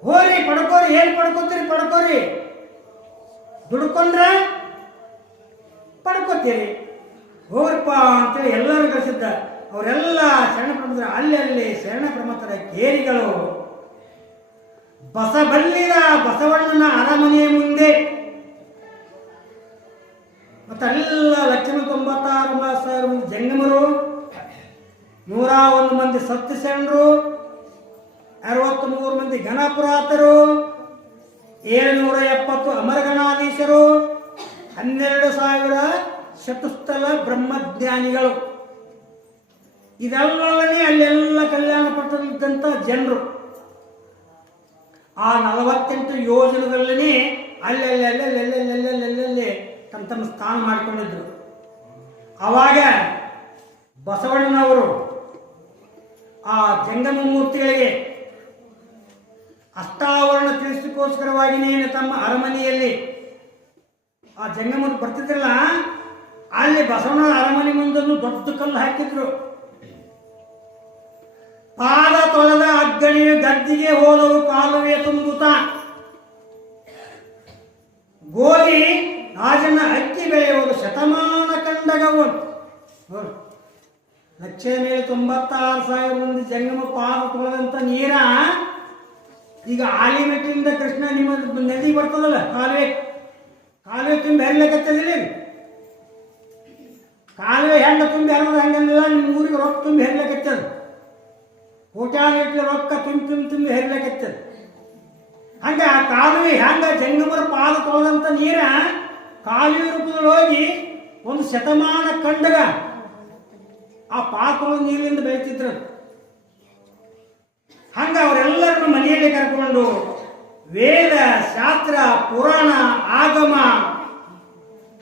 ಹೋರಿ ಪಡ್ಕೋರಿ, ಏನ್ ಪಡ್ಕೋತೀರಿ ಪಡ್ಕೋರಿ, ದುಡ್ಕೊಂಡ್ರ ಪಡ್ಕೋತೀರಿ, ಹೋಗ್ರಪ್ಪ ಅಂತೇಳಿ ಎಲ್ಲರೂ ಕಳಿಸಿದ್ದ. ಅವರೆಲ್ಲ ಶರಣ ಪ್ರಮತರ, ಅಲ್ಲಿ ಶರಣ ಪ್ರಮತರ ಕೇರಿಗಳು ಬಸಬಲ್ಲಿರ ಬಸವಣ್ಣನ ಅರಮನೆಯ ಮುಂದೆ ಮತ್ತೆಲ್ಲ 196,000 ಮಂದಿ ಜಂಗಮರು, 101 ಮಂದಿ ಸತ್ಯ ಶರಣರು, 63 ಮಂದಿ ಗಣಪುರಾತರು, 770 ಅಮರಗಣಾಧೀಶರು, 12,000 ಶತಸ್ಥಲ ಬ್ರಹ್ಮಜ್ಞಾನಿಗಳು. ಇದೆಲ್ಲನೇ ಅಲ್ಲೆಲ್ಲ ಕಲ್ಯಾಣ ಪಟ್ಟಣದಲ್ಲಿದ್ದಂಥ ಜನರು. ಆ 48 ಯೋಜನೆಗಳಲ್ಲಿ ಅಲ್ಲೆಲ್ಲೆಲ್ಲೆಲ್ಲೆಲ್ಲೆಲ್ಲೆಲ್ಲೆಲ್ಲೆ ತಮ್ಮ ತಮ್ಮ ಸ್ಥಾನ ಮಾಡಿಕೊಂಡಿದ್ರು. ಆವಾಗ ಬಸವಣ್ಣನವರು ಆ ಜಂಗಮ ಮೂರ್ತಿಗಳಿಗೆ ಅಷ್ಟಾವರಣ ತಿಳಿಸಲಿಕ್ಕೋಸ್ಕರವಾಗಿನೇನು ತಮ್ಮ ಅರಮನೆಯಲ್ಲಿ ಆ ಜಂಗಮರು ಬರ್ತಿದ್ರಲ್ಲ, ಅಲ್ಲಿ ಬಸವಣ್ಣ ಅರಮನೆ ಮುಂದನ್ನು ದೊಡ್ಡ ಕಲ್ಲು ಹಾಕಿದ್ರು. ಪಾದ ತೊಳೆದ ಅಗ್ಗಣಿಯು ಗದ್ದಿಗೆ ಹೋದವು ಕಾಲುವೆ ತುಂಬುತ್ತ, ಗೋಧಿ ರಾಜನ ಅಕ್ಕಿ ಬೆಳೆಯುವುದು ಶತಮಾನ ಕಂಡಗವು. ಲಕ್ಷ ಮೇಲೆ 96,000 ಮಂದಿ ಜಂಗಮ ಪಾದ ತೊಳೆದಂತ ನೀರ ಈಗ ಆಲಿಮೆಟ್ಟಿನಿಂದ ಕೃಷ್ಣ ನಿಮ್ಮ ನದಿ ಬರ್ತದಲ್ಲ, ಕಾಲುವೆ ತುಂಬಿ ಹರಿಲಕತ್ತದಿಲ್ಲ. ಕಾಲುವೆ ಹೆಂಗ ತುಂಬಿ ಹರಿದ ಹಂಗಲ್ಲ ನಿಮ್ಮ ಊರಿಗೆ ರೊಕ್ಕ ತುಂಬಿ ಹರಿಲಕತ್ತದ. ಕೋಟ್ಯಾಗಟ್ಟಲೆ ರೊಕ್ಕ ತುಂಬಿ ಹರಿಲಕತ್ತದ. ಹಂಗ ಆ ಕಾಲುವೆ ಹೆಂಗ ಜಂಗಮರ ಪಾದ ತೊಳೆದಂತ ನೀರ ಕಾಲುವೆ ರೂಪದಲ್ಲಿ ಹೋಗಿ ಒಂದು ಶತಮಾನ ಕಂಡಗ ಆ ಪಾದ ತೊಳೆದ ನೀರಿನಿಂದ ಬೆಳೀತಿದ್ರು. ಹಂಗ ಅವರೆಲ್ಲರನ್ನು ಮನೆಯಲ್ಲಿ ಕರ್ಕೊಂಡು ವೇದ ಶಾಸ್ತ್ರ ಪುರಾಣ ಆಗಮ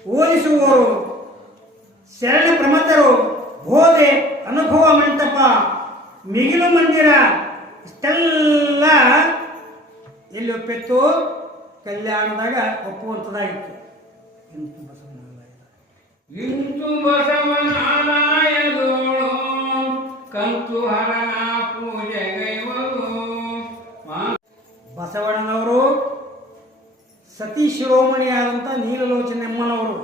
ಓದಿಸುವವರು, ಶರಣ ಪ್ರಮಥರು, ಬೋಧೆ, ಅನುಭವ ಮಂಟಪ, ಮಿಗಿಲು ಮಂದಿರ ಇಷ್ಟೆಲ್ಲ ಎಲ್ಲಿ ಒಪ್ಪಿತ್ತು? ಕಲ್ಯಾಣದಾಗ ಒಪ್ಪುವಂಥದ್ದಾಗಿತ್ತು. ಇಂತು ಬಸವನಾಲಯದೋಳು ಕಂತು ಹರನ ಪೂಜೆಗೈವಳು. ಬಸವಣ್ಣನವರು ಸತಿ ಶಿರೋಮಣಿಯಾದಂಥ ನೀಲಲೋಚನೆಮ್ಮನವರು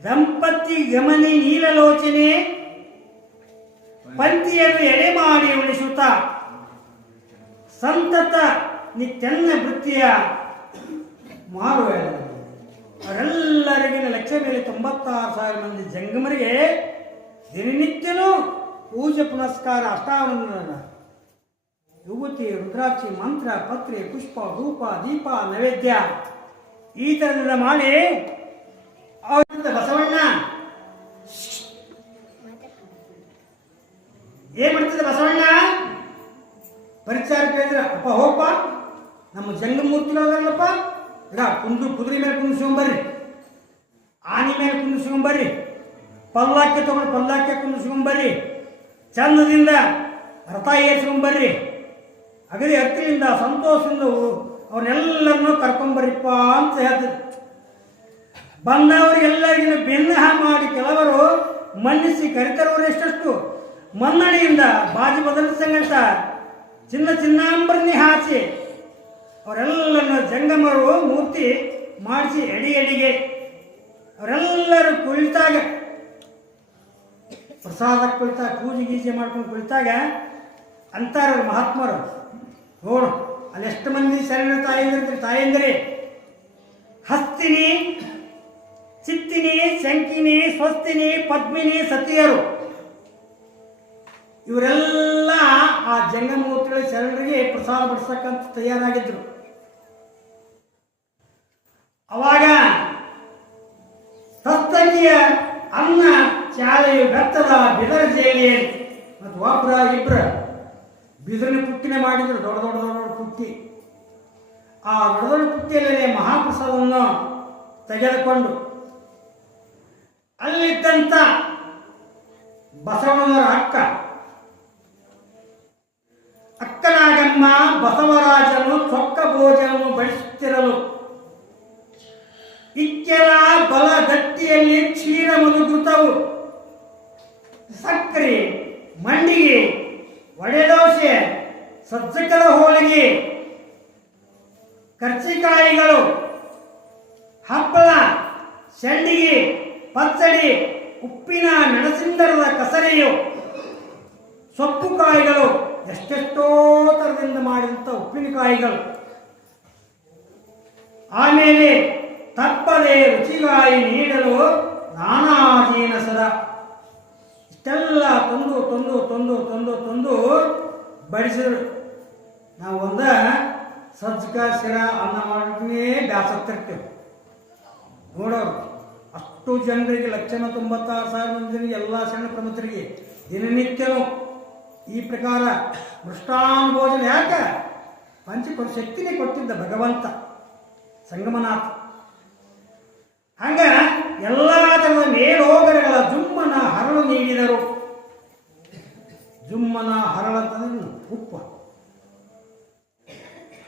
ದಂಪತಿ ಗಮನಿ ನೀಲಲೋಚನೆ ಪಂಕ್ತಿಯನ್ನು ಎಡೆ ಮಾಡಿ ಉಳಿಸುತ್ತ ಸಂತತ ನಿತ್ಯನ್ನ ವೃತ್ತಿಯ ಮಾಡುವ ಅವರೆಲ್ಲರಿಗಿನ ಲಕ್ಷ ಮೇಲೆ 96,000 ಮಂದಿ ಜಂಗಮರಿಗೆ ದಿನನಿತ್ಯನೂ ಪೂಜೆ ಪುನಸ್ಕಾರ ಅಷ್ಟಾವರಣ ಯುವತಿ ರುದ್ರಾಕ್ಷಿ ಮಂತ್ರ ಪತ್ರೆ ಪುಷ್ಪ ಧೂಪ ದೀಪ ನೈವೇದ್ಯ ಈ ಥರದಿಂದ ಮಾಡಿ ಅವರಿಂದ ಬಸವಣ್ಣ ಏನ್ ಮಾಡ್ತಿದ್ದ? ಬಸವಣ್ಣ ಪರಿಚಾರ ಕೇಳಿದ್ರೆ, ಅಪ್ಪ ಹೋಗಪ್ಪ, ನಮ್ಮ ಜಂಗಮೂರ್ತಿಗಳಲ್ಲಪ್ಪ, ಈಗ ಕುದುರೆ ಮೇಲೆ ಕುಂದಿಸ್ಕೊಂಬರ್ರಿ, ಆನೆ ಮೇಲೆ ಕುಂದಿಸ್ಕೊಂಬರ್ರಿ, ಪಲ್ಲಕ್ಕೆ ತಗೊಂಡು ಪಲ್ಲಕ್ಕೆ ಕುಂದಿಸ್ಕೊಂಬರ್ರಿ, ಚಂದದಿಂದ ರಥ ಏರ್ಸ್ಕೊಂಬರ್ರಿ, ಅಗದಿ ಹತ್ತಿರಿಂದ ಸಂತೋಷದಿಂದ ಅವ್ರನ್ನೆಲ್ಲರನ್ನೂ ಕರ್ಕೊಂಬರ್ರಿಪ್ಪ ಅಂತ ಹೇಳ್ತಿದ್ರು. ಬಂದವರಿಗೆಲ್ಲರಿಗೂ ಬೆನ್ನಹ ಮಾಡಿ ಕೆಲವರು ಮನ್ನಿಸಿ ಕರೆತರವರು ಎಷ್ಟಷ್ಟು ಮನ್ನಣೆಯಿಂದ ಬಾಜಿ ಬದಲಿಸಂಗಂತ ಚಿನ್ನಾಂಬರನಿ ಹಾಸಿ ಅವರೆಲ್ಲರನ್ನು ಜಂಗಮರು ಮೂರ್ತಿ ಮಾಡಿಸಿ ಎಡಿಗೆ ಅವರೆಲ್ಲರೂ ಕುಳಿತಾಗ ಪ್ರಸಾದ ಕುಳಿತಾಗ ಪೂಜೆ ಗೀಜೆ ಮಾಡ್ಕೊಂಡು ಕುಳಿತಾಗ ಅಂತಾರ ಮಹಾತ್ಮರು, ನೋಡು ಅಲ್ಲಿ ಎಷ್ಟು ಮಂದಿ ಶರಣ ತಾಯಂದಿರಿ, ಹಸ್ತಿನಿ, ಚಿತ್ತಿನಿ, ಶಂಕಿನಿ, ಸ್ವಸ್ತಿನಿ, ಪದ್ಮಿನಿ, ಸತಿಯರು ಇವರೆಲ್ಲ ಆ ಜಂಗಮೂರ್ತಿಗಳ ಶರಣರಿಗೆ ಪ್ರಸಾದ ಬಡಿಸಕ್ಕಂತ ತಯಾರಾಗಿದ್ರು. ಅವಾಗ ತತ್ತಗಿಯ ಅನ್ನ ಚಾಲೆಯು ಬೆತ್ತದ ಬಿದರ ಜೇಲಿಯಲ್ಲಿ ಮತ್ತು ಒಬ್ಬರ ಇಬ್ಬರ ಬಿದಿರಿನ ಪುಟ್ಟಿನೇ ಮಾಡಿದ್ರು, ದೊಡ್ಡ ದೊಡ್ಡ ದೊಡ್ಡ ದೊಡ್ಡ ಪುಟ್ಟಿ. ಆ ದೊಡ್ಡ ದೊಡ್ಡ ಪುಟ್ಟಿಯಲ್ಲೇ ಮಹಾಪ್ರಸಾದವನ್ನು ತೆಗೆದುಕೊಂಡು ಅಲ್ಲಿದ್ದಂಥ ಬಸವಣ್ಣನವರ ಅಕ್ಕನಾಗಮ್ಮ ಬಸವರಾಜನು ಚೊಕ್ಕ ಭೋಜನವನ್ನು ಬಡಿಸುತ್ತಿರಲು ಇಕ್ಕೆಲ ಬಲ ಗಟ್ಟಿಯಲ್ಲಿ ಕ್ಷೀರ ಮಧುಘೃತವು, ಸಕ್ಕರೆ, ಮಂಡಿಗೆ, ಒಡೆದೋಸೆ, ಸಜ್ಜಕದ ಹೋಳಿಗೆ, ಕರ್ಚಿಕಾಯಿಗಳು, ಹಪ್ಪಳ, ಸಂಡಿಗೆ, ಪಚ್ಚಡಿ, ಉಪ್ಪಿನ ಮೆಣಸಿಂದರದ ಕಸರೆಯು, ಸೊಪ್ಪು ಕಾಯಿಗಳು, ಎಷ್ಟೆಷ್ಟೋ ಥರದಿಂದ ಮಾಡಿದಂಥ ಉಪ್ಪಿನಕಾಯಿಗಳು, ಆಮೇಲೆ ತಪ್ಪದೆ ರುಚಿಗಾಯಿ ನೀಡಲು ನಾನಾ ಜೀನಸದ ಇಷ್ಟೆಲ್ಲ ತಂದು ತಂದು ತಂದು ತಂದು ತಂದು ಬಡಿಸಿದ್ರು. ನಾವು ಸಜ್ಜಕ ಶಿರ ಅನ್ನ ಮಾಡಿದ್ರೆ ಬ್ಯಾಸತ್ತಿರ್ತೇವೆ ನೋಡೋರು. ಅಷ್ಟು ಜನರಿಗೆ 196,000 ಮಂದಿಗೆ ಎಲ್ಲ ಸಣ್ಣ ಪ್ರಮುಖರಿಗೆ ದಿನನಿತ್ಯನೂ ಈ ಪ್ರಕಾರ ಮೃಷ್ಟಾನ್ನ ಭೋಜನ. ಯಾಕೆ? ಪಂಚಪರ ಶಕ್ತಿನೇ ಕೊಟ್ಟಿದ್ದ ಭಗವಂತ ಸಂಗಮನಾಥ. ಹಂಗ ಎಲ್ಲ ಥರದ ಮೇಲೋಗರಗಳ ಜುಮ್ಮನ ಹರಳು ನೀಡಿದರು. ಜುಮ್ಮನ ಹರಳಂತಂದ್ರೆ ಉಪ್ಪು,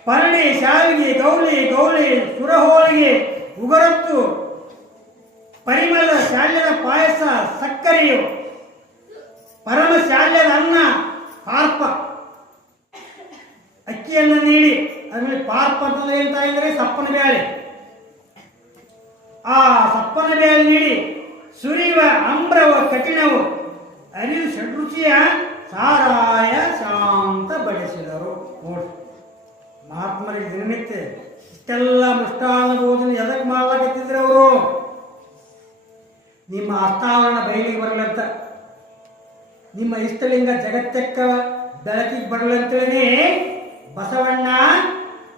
ಪರಡಿ, ಶಾವಿಗೆ, ಗೌಳಿ, ಸುರಹೋಳಿಗೆ, ಉಗರತ್ತು, ಪರಿಮಳ, ಶಾಲ್ಯದ ಪಾಯಸ, ಸಕ್ಕರೆಯು, ಪರಮ ಶಾಲ್ಯದ ಅನ್ನ, ಪಾರ್ಪ, ಅಕ್ಕಿಯನ್ನು ನೀಡಿ ಅದ್ರಲ್ಲಿ ಪಾರ್ಪ ಅಂತಂದ್ರೆ ಎಂತ ಇದ್ರೆ ಸಪ್ಪನ ಬೇಳೆ, ಆ ಸಪ್ಪನ ಬೇಳೆ ನೀಡಿ ಸುರಿಯುವ ಅಂಬ್ರವ ಕಠಿಣವು ಅರಿವು ಷಡ್ರುಚಿಯ ಸಾರಾಯ ಶಾಂತ ಬಡಿಸಿದರು. ನೋಡಿ ಮಹಾತ್ಮರಿಗೆ ದಿನನಿತ್ಯ ಇಷ್ಟೆಲ್ಲ ಮೃಷ್ಟಾನ್ನ ಭೋಜನ ಎದಕ್ಕೆ ಮಾಡ್ಲಾಕತ್ತಿದ್ರು ಅವರು? ನಿಮ್ಮ ಅಷ್ಟಾವರಣ ಬಯಲಿಗೆ ಬರಲಂತ, ನಿಮ್ಮ ಇಷ್ಟಲಿಂಗ ಜಗತ್ತಕ್ಕ ಬೆಳಕಿಗೆ ಬರಲಂತೇಳಿ ಬಸವಣ್ಣ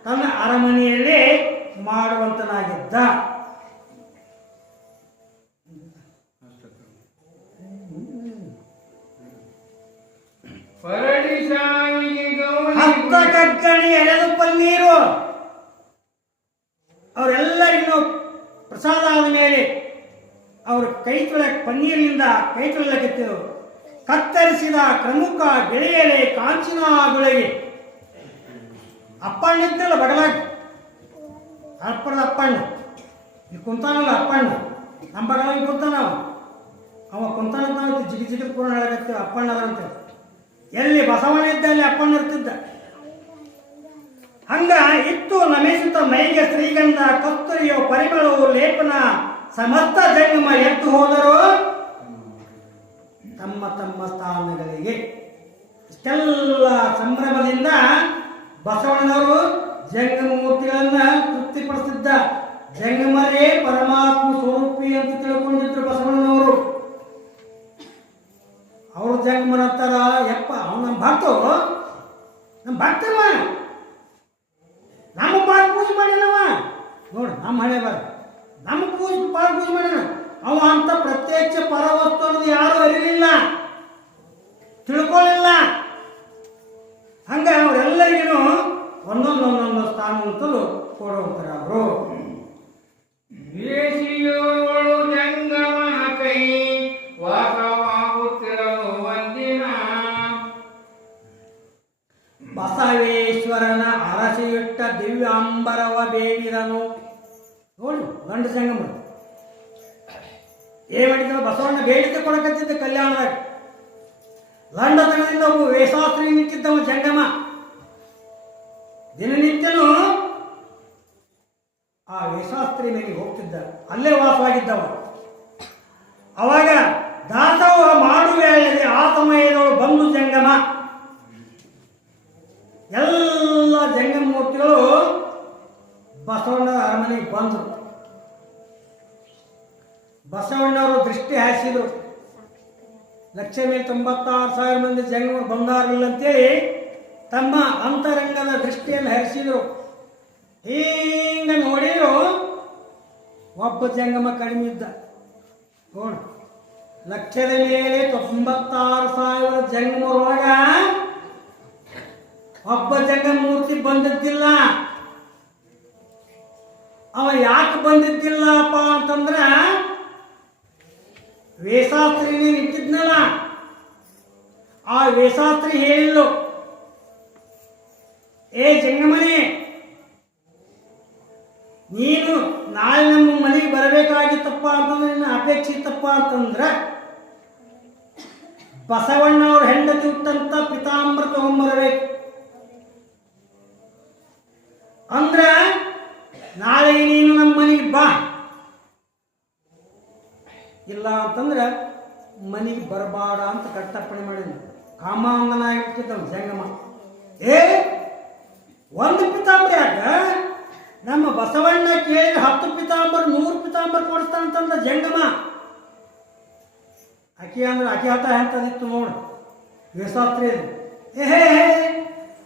ತನ್ನ ಅರಮನೆಯಲ್ಲಿ ಮಾಡುವಂತನಾಗಿದ್ದ. ಪರಡಿ ಶಾವಿಗೆ ಗೌಳಿ ಕಗ್ಗಣಿ ಎಳೆದು ಪನ್ನೀರು. ಅವರೆಲ್ಲರಿಗೂ ಪ್ರಸಾದ ಆದ ಮೇಲೆ ಅವರು ಪನ್ನೀರಿನಿಂದ ಕೈ ತೊಳೆಯಲಿಕ್ಕೆ ಕತ್ತರಿಸಿದ ಪ್ರಮುಖ ಬೆಳೆಯಲೆ ಕಾಂಚಿನ ಗುಳೆಗೆ ಅಪ್ಪಣ್ಣ ಇದ್ನಲ್ಲ ಬಡಲಾಗಿ ಅಪ್ಪಣದ ಅಪ್ಪಣ್ಣ ಈ ಕುಂತಾನಲ್ಲ ಅಪ್ಪಣ್ಣ ನಮ್ಮ ಬಡಲಾಗಿ ಕುಂತಾನ ಅವ ಕುಂತಾನಂತ ನಾವು ಜಿಗಿ ಜಿಗಿದ ಪೂರ್ಣ ಹೇಳಕತ್ತೀವಿ ಅಪ್ಪಣ್ಣದಂತ. ಎಲ್ಲಿ ಬಸವಣ್ಣ ಇದ್ದ ಅಲ್ಲಿ ಅಪ್ಪಣ್ಣ ಇರ್ತಿದ್ದ. ಹಂಗ ಇತ್ತು ನಮಿಸುತ್ತ ಮೈಗೆ ಶ್ರೀಗಂಧ ಕಸ್ತೂರಿಯೋ ಪರಿಮಳವು ಲೇಪನ ಸಮಸ್ತ ಜಂಗಮ ಎದ್ದು ಹೋದರು ತಮ್ಮ ತಮ್ಮ ಸ್ಥಾನಗಳಿಗೆ. ಇಷ್ಟೆಲ್ಲ ಸಂಭ್ರಮದಿಂದ ಬಸವಣ್ಣನವರು ಜಂಗಮ ಮೂರ್ತಿಗಳನ್ನ ತೃಪ್ತಿಪಡಿಸಿದ್ದ. ಜಂಗಮರೇ ಪರಮಾತ್ಮ ಸ್ವರೂಪಿ ಅಂತ ತಿಳ್ಕೊಂಡಿದ್ರು ಬಸವಣ್ಣನವರು. ಅವರು ಜಂಗಮರ ಅಂತಾರ, ಯಪ್ಪ ಅವ್ನು ನಮ್ಮ ಭಕ್ತವ ನಮ್ಮ ಪಾದ ಪೂಜೆ ಮಾಡಿಲ್ಲವ ನೋಡು, ನಮ್ಮ ಹಣೆ ಬರ ನಮ್ಮ ಪಾದ ಪೂಜೆ ಮಾಡಿದ ಅವ ಅಂತ ಪ್ರತ್ಯಕ್ಷ ಪರವಸ್ತು ಅನ್ನೋದು ಯಾರು ಅರಿಲಿಲ್ಲ, ತಿಳ್ಕೊಳ್ಳಿಲ್ಲ. ಹಂಗ ಅವರೆಲ್ಲರಿಗೂ ಒಂದೊಂದೊಂದೊಂದು ಸ್ಥಾನ ಅಂತಲೂ ಕೊಡುವಂತಾರೆ ಅವರು. ದೇಶಿಯೋಳು ಜಂಗಮನ ಕೈ ವಾಸವಾಗುತ್ತಿರಲು ಒಂದಿನ ಬಸವೇಶ್ವರನ ಅರಸಿಯಿಟ್ಟ ದಿವ್ಯಾಂಬರವ ಬೇಡಿದನು. ನೋಡಿ ಗಂಡ ಜಂಗಮ ಏನ್ ಮಾಡಿದ, ಬಸವಣ್ಣ ಬೇಡಿಕೆ ಕೊಡಕತ್ತಿದ್ದ ಕಲ್ಯಾಣದಾಗ. ಲಂಡತನದಿಂದ ಒಬ್ಬ ವೇಷಾಸ್ತ್ರಿ ನಿಂತಿದ್ದವ ಜಂಗಮ. ದಿನನಿತ್ಯನೂ ಆ ವೇಷಾಸ್ತ್ರಿ ಮೇಲೆ ಹೋಗ್ತಿದ್ದ, ಅಲ್ಲೇ ವಾಸವಾಗಿದ್ದವ. ಅವಾಗ ದಾಸವ ಮಾಡುವೆಯಲ್ಲದೆ ಆ ಸಮಯದವರು ಬಂದು ಜಂಗಮ ಎಲ್ಲ ಜಂಗಮ ಮೂರ್ತಿಗಳು ಬಸವಣ್ಣ ಅರಮನೆಗೆ ಬಂದರು. ಬಸವಣ್ಣವರು ದೃಷ್ಟಿ ಹಾಯಿಸಿದರು. 1,96,000 ಮಂದಿ ಜಂಗಮರು ಬಂದಾರಿಲ್ಲ ಅಂತೇಳಿ ತಮ್ಮ ಅಂತರಂಗದ ದೃಷ್ಟಿಯನ್ನು ಹರಿಸಿದರು. ಹಿಂಗ ನೋಡಿದ್ರು ಒಬ್ಬ ಜಂಗಮ ಕಡಿಮೆ ಇದ್ದ. ನೋಡು, ಲಕ್ಷದ ಮೇಲೆ 96,000 ಜಂಗಮರೊಳಗ ಒಬ್ಬ ಜಂಗಮ ಮೂರ್ತಿ ಬಂದಿದ್ದಿಲ್ಲ. ಅವ ಯಾಕೆ ಬಂದಿದ್ದಿಲ್ಲಪ್ಪ ಅಂತಂದ್ರ ವೇಷಾಸ್ತ್ರಿನೇ ನಿಂತಿದ್ನಲ್ಲ, ಆ ವೇಷಾಸ್ತ್ರಿ ಹೇಳಿದ್ಲು, ಏ ಜಂಗಮನೇ, ನೀನು ನಾಳೆ ನಮ್ಮ ಮನೆಗೆ ಬರಬೇಕಾಗಿತ್ತಪ್ಪ ಅಂತಂದ್ರೆ ನಿನ್ನ ಅಪೇಕ್ಷಿತಪ್ಪ ಅಂತಂದ್ರ ಬಸವಣ್ಣವ್ರ ಹೆಂಡತಿ ಹುಟ್ಟಂತ ಪಿತಾಂಬರ ತಗೊಂಬರಬೇಕು. ಅಂದ್ರ ನಾಳೆ ನೀನು ನಮ್ಮ ಮನೆಗೆ ಬಾ, ಇಲ್ಲ ಅಂತಂದ್ರೆ ಮನೆಗೆ ಬರಬಾರ ಅಂತ ಕಟ್ಟಪ್ಪಣೆ ಮಾಡಿದ. ಕಾಮಾಂಗನಾಗಿರ್ತಿದ್ದವ ಜಂಗಮ. ಒಂದು ಪಿತಾಂಬರ ಯಾಕ, ನಮ್ಮ ಬಸವಣ್ಣ ಕೇಳಿದ್ರೆ 10 ಪಿತಾಂಬರ 100 ಪಿತಾಂಬರ ಕೊಡಿಸ್ತಾನಂತಂದ ಜಂಗಮ. ಆಕೆ ಅಂದ್ರೆ ಆಕೆ ಹಠ ಎಂತದಿತ್ತು ನೋಡು ವೇಷಾಸ್ತ್ರಿ.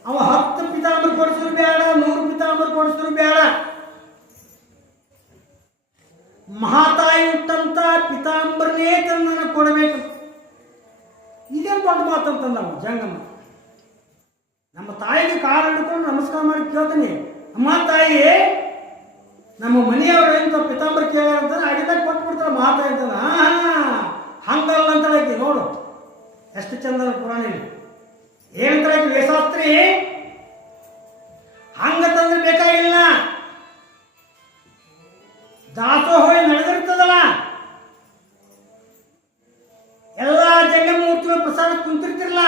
ಅವ 10 ಪಿತಾಂಬರ ಕೊಡಿಸಿದ್ರು ಬೇಡ, 100 ಪಿತಾಂಬರ ಕೊಡಿಸಿದ್ರು ಬೇಡ, ಮಹಾತಾಯಿ ಹುಟ್ಟಂತ ಪಿತಾಂಬರನೇ ತಂದು ಕೊಡಬೇಕು. ಇದೇನು ದೊಡ್ಡ ಮಾತಂತಂದ ನಾವು ಜಂಗಮ. ನಮ್ಮ ತಾಯಿಗೆ ಕಾಲು ಹಿಡ್ಕೊಂಡು ನಮಸ್ಕಾರ ಮಾಡಿ ಕೇಳ್ತೀನಿ, ಅಮ್ಮ ತಾಯಿ ನಮ್ಮ ಮನೆಯವರು ಎಂತ ಪಿತಾಂಬರ ಕೇಳಾರಂತ ಆಗಿದ್ದಾಗ ಕೊಟ್ಬಿಡ್ತಾರೆ ಮಹಾತಾಯಿ ಅಂತಂದ. ಹಂಗಲ್ಲ ಅಂತ ಐತಿ ನೋಡು, ಎಷ್ಟು ಚಂದ ಪುರಾಣ. ಏನಂತ ವೇಷಾಸ್ತ್ರಿ ಹಂಗ ತಂದ್ರೆ ಬೇಕಾಗಿಲ್ಲ, ದಾಸೋಹ ನಡೆದಿರ್ತದಲ್ಲ, ಎಲ್ಲ ಜಂಗಮ ಮೂರ್ತಿಗಳು ಪ್ರಸಾದ ಕುಂತಿರ್ತಿರಲ್ಲ,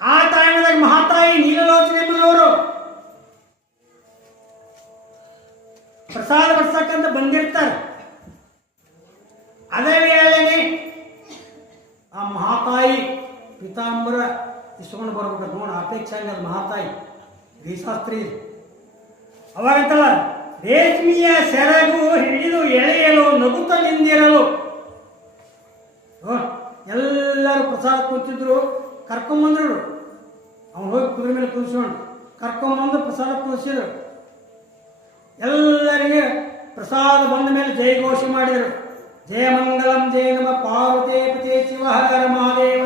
ಆ ಟೈಮ್ದಾಗ ಮಹಾತಾಯಿ ನೀಲಲೋಚನೆಯವರು ಪ್ರಸಾದ ಬಡ್ಸಕ್ಕಂತ ಬಂದಿರ್ತಾರೆ. ಅದೇ ವೇಳೆಗೆ ಆ ಮಹಾತಾಯಿ ಪಿತಾಂಬರ ಇಸ್ಕೊಂಡು ಬರ್ಬೇಕು ನೋಡ, ಅಪೇಕ್ಷೆ ಅದು ಮಹಾತಾಯಿ ವೇಷಾಸ್ತ್ರಿ. ಅವಾಗಂತಲ್ಲ, ರೇಷ್ಮೆಯ ಸೆರಗು ಹಿಡಿದು ಎಳೆಯಲು ನಗುತ್ತ ನಿಂದಿರಲು. ಎಲ್ಲರೂ ಪ್ರಸಾದ ಕುಂತಿದ್ರು, ಕರ್ಕೊಂಬಂದ್ರು. ಅವನು ಹೋಗಿ ಕುದುರೆ ಮೇಲೆ ಕುದಿಸ್ಕೊಂಡು ಕರ್ಕೊಂಬಂದು ಪ್ರಸಾದ ಕುದಿಸಿದ್ರು. ಎಲ್ಲರಿಗೆ ಪ್ರಸಾದ ಬಂದ ಮೇಲೆ ಜಯಘೋಷ ಮಾಡಿದರು. ಜಯ ಮಂಗಲಂ ಜಯ ನಮ ಪಾರ್ವತೇ ಪತೆ ಶಿವ ಹರ ಮಹಾದೇವ.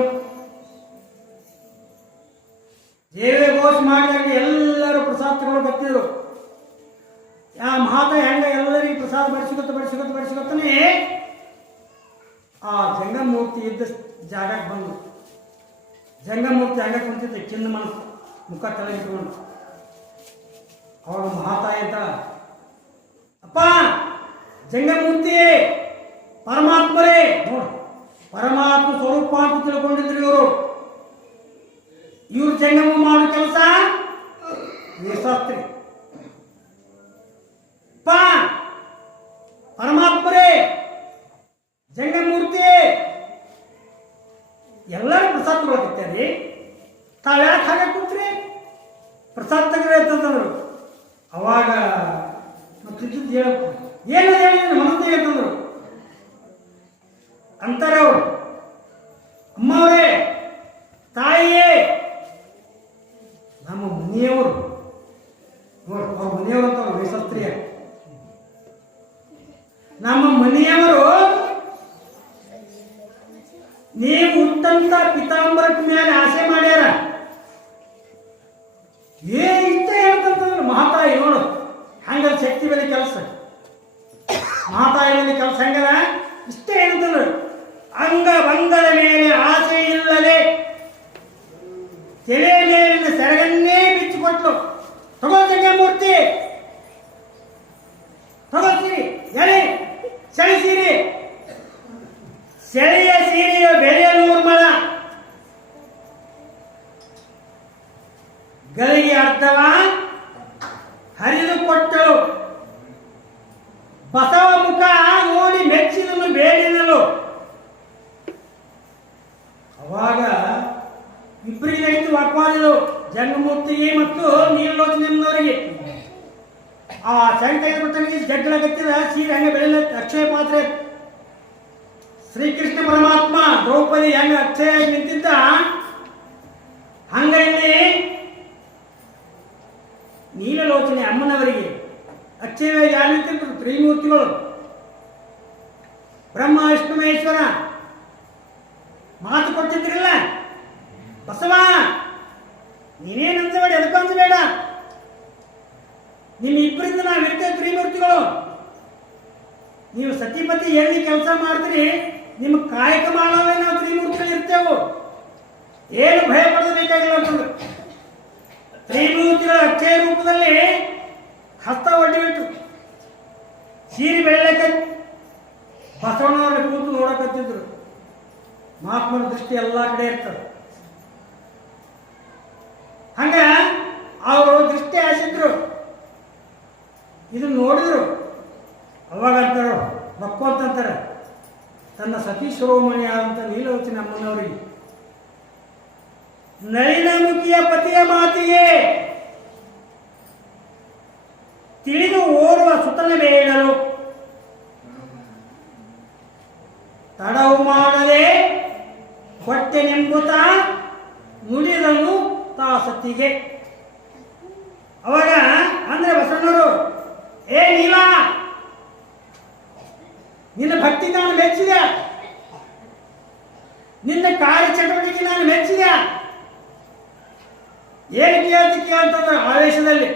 ಸೇವೆ ಘೋಷ ಮಾಡಿದಾಗ ಎಲ್ಲರೂ ಪ್ರಸಾದ ತಗೊಂಡು ಬರ್ತಿದ್ರು. ಆ ಮಹಾತಾಯಿ ಹೆಂಗ ಎಲ್ಲರಿಗೂ ಪ್ರಸಾದ ಬಡಿಸಿಕೊತ್ತಾನೆ ಆ ಜಂಗಮೂರ್ತಿ ಇದ್ದ ಜಾಗಕ್ಕೆ ಬಂದು ಜಂಗಮೂರ್ತಿ ಹಂಗ ಕುಂತಿದ್ದೆ, ಚಿನ್ನ ಮನಸ್ಸು ಮುಖ ತಲೆಗಿಟ್ಕೊಂಡು. ಅವಾಗ ಮಹಾತಾಯಿ ಅಂತ, ಅಪ್ಪ ಜಂಗಮೂರ್ತಿ ಪರಮಾತ್ಮರೇ ನೋಡು, ಪರಮಾತ್ಮ ಸ್ವರೂಪ ಅಂತ ತಿಳ್ಕೊಂಡಿದ್ರು ಇವ್ರು ಜಂಗಮ ಮಾಡೋ ಕೆಲಸ ವೇಷಾಸ್ತ್ರಿ. ಪರಮಾತ್ಮರೇ ಜಂಗಮೂರ್ತಿ ಎಲ್ಲರೂ ಪ್ರಸಾದ ತಗೊಳಕತ್ತೀರಿ, ತಾವ್ಯಾಕೆ ಹಾಗೆ ಕೂತ್ರಿ ಪ್ರಸಾದ ತೆಗ್ರಿ ಅಂತಂದ್ರು. ಅವಾಗ ಮತ್ತಿದ್ದು ಹೇಳ ಏನು ಹೇಳಿ ಮನಸ್ಸಿಗೆ ಅಂತಂದ್ರು. ಅಂತಾರೆ ಅವರು, ಅಮ್ಮವರೇ ತಾಯಿಯೇ ನಮ್ಮ ಮುನಿಯವರು ನೋಡಿ, ಅವ್ರ ಮನೆಯವರು ಅಂತ ವೇಷಾಸ್ತ್ರೀಯ, ನಮ್ಮ ಮನೆಯವರು ನೀವು ಉತ್ತಂತ ಪಿತಾಂಬರಕ್ಕೆ ಮೇಲೆ ಆಸೆ ಮಾಡ್ಯಾರ. ಇಷ್ಟ ಹೇಳ್ತಂತಂದ್ರೆ ಮಹಾತಾಯಿ ನೋಡು ಹಂಗ ಶಕ್ತಿ ಮೇಲೆ ಕೆಲಸ, ಮಹಾತಾಯಿ ಮೇಲೆ ಕೆಲಸ ಹಂಗದ. ಇಷ್ಟೇ ಹೇಳ್ತಂದ್ರು, ಅಂಗ ಬಂಗದ ಮೇಲೆ ಆಸೆ ಇಲ್ಲದೆ ತೆರೆ ಮೇಲಿನ ಸೆರಗನ್ನೇ ಬಿಚ್ಚಿಕೊಟ್ಲು. ತಗೋ ಜಂಗಮೂರ್ತಿ ತಗೋತೀರಿ, ಎಳೆ ಸೆಳೆಸಿರಿ, ಸೆಳೆಯ ಸೀರೆಯ ಬೆಳೆಯ ನೂರ್ಮಳ, ಗಳಿಗೆ ಅರ್ಥವ ಹರಿದು ಕೊಟ್ಟಳು. ಬಸವ ಮುಖ ನೋಡಿ ಮೆಚ್ಚಿದನು ಬೇಡಿದಳು. ಅವಾಗ ಇಬ್ಬರಿಗೆ ಎಷ್ಟು ವಾಕ್ವಾದಿಗಳು, ಜಂಗಮೂರ್ತಿಗೆ ಮತ್ತು ನೀಲಲೋಚನವರಿಗೆ. ಆ ಶಂಕರಪಟ್ಟನಿಗೆ ಜಗ್ಗಳಗತ್ತಿದ ಸೀರೆ ಹಂಗೆ ಬೆಳೆಯಲ ಅಕ್ಷಯ ಪಾತ್ರೆ. ಶ್ರೀಕೃಷ್ಣ ಪರಮಾತ್ಮ ದ್ರೌಪದಿ ಹೆಂಗ ಅಕ್ಷಯ ನಿಂತಿದ್ದ ಹಂಗ ಇಲ್ಲಿ ನೀಲಲೋಚನೆ ಅಮ್ಮನವರಿಗೆ ಅಕ್ಷಯ ಯಾರು ನಿಂತಿದ್ರು? ತ್ರಿಮೂರ್ತಿಗಳು, ಬ್ರಹ್ಮ ವಿಷ್ಣು ಮಹೇಶ್ವರ. ಮಾತು ಕೊಟ್ಟಿದ್ರಿಲ್ಲ, ಬಸವ ನೀನೇನು ಅನ್ಸಬೇಡ, ಎದಕ್ಕೂ ಅನ್ಸಬೇಡ, ನಿಮ್ಮ ಇಬ್ಬರಿಂದ ನಾವು ಇರ್ತೇವೆ ತ್ರಿಮೂರ್ತಿಗಳು. ನೀವು ಸತಿಪತಿ ಎಲ್ಲಿ ಕೆಲಸ ಮಾಡ್ತೀರಿ, ನಿಮ್ಮ ಕಾಯಕ ಮಾಡೋದೇ ನಾವು ತ್ರಿಮೂರ್ತಿಗಳು ಇರ್ತೇವೆ, ಏನು ಭಯ ಪಡಬೇಕಾಗಿಲ್ಲ ಅಂತಂದ್ರೆ. ತ್ರಿಮೂರ್ತಿಗಳ ಅಕ್ಷಯ ರೂಪದಲ್ಲಿ ಹಸ್ತ ಒಡ್ಡಿಬಿಟ್ಟು ಸೀರೆ ಬೆಳೆಯಕ ಬಸವಣ್ಣವ್ರ ಕೂತು ನೋಡಕತ್ತಿದ್ರು. ಮಹಾತ್ಮನ ದೃಷ್ಟಿ ಎಲ್ಲ ಕಡೆ ಇರ್ತದೆ. ಹಂಗ ಅವರು ದೃಷ್ಟಿ ಹಾಸಿದ್ರು, ಇದನ್ನ ನೋಡಿದ್ರು. ಅವಾಗ ಅಂತಾರ ಬಕ್ಕು ಅಂತಂತಾರೆ, ತನ್ನ ಸತೀ ಶಿರೋಮಣಿ ಆದಂಥ ನೀಲೋಚನೆ ಅಮ್ಮನವರಿಗೆ ನಳಿನಮುಖಿಯ ಪತಿಯ ಮಾತಿಗೆ ತಿಳಿದು ಓರ್ವ ಸುತನ ಬೇಡಲು ತಡವು ಮಾಡದೆ ಕೊಟ್ಟೆನೆಂಬುತ್ತ ನುಡಿದನು ತಾ ಸತಿಗೆ. ಅವಾಗ ಅಂದ್ರೆ ಬಸವಣ್ಣವರು, ಏ ನೀಲ, ನಿನ್ನ ಭಕ್ತಿ ನಾನು ಮೆಚ್ಚಿದೆ, ನಿನ್ನ ಕಾರ್ಯ ಚಟುವಟಿಕೆ ನಾನು ಮೆಚ್ಚಿದೆ. ಏನು ಕೇಳ್ತಿ ಅಂತಂದ್ರೆ ಆವೇಶದಲ್ಲಿ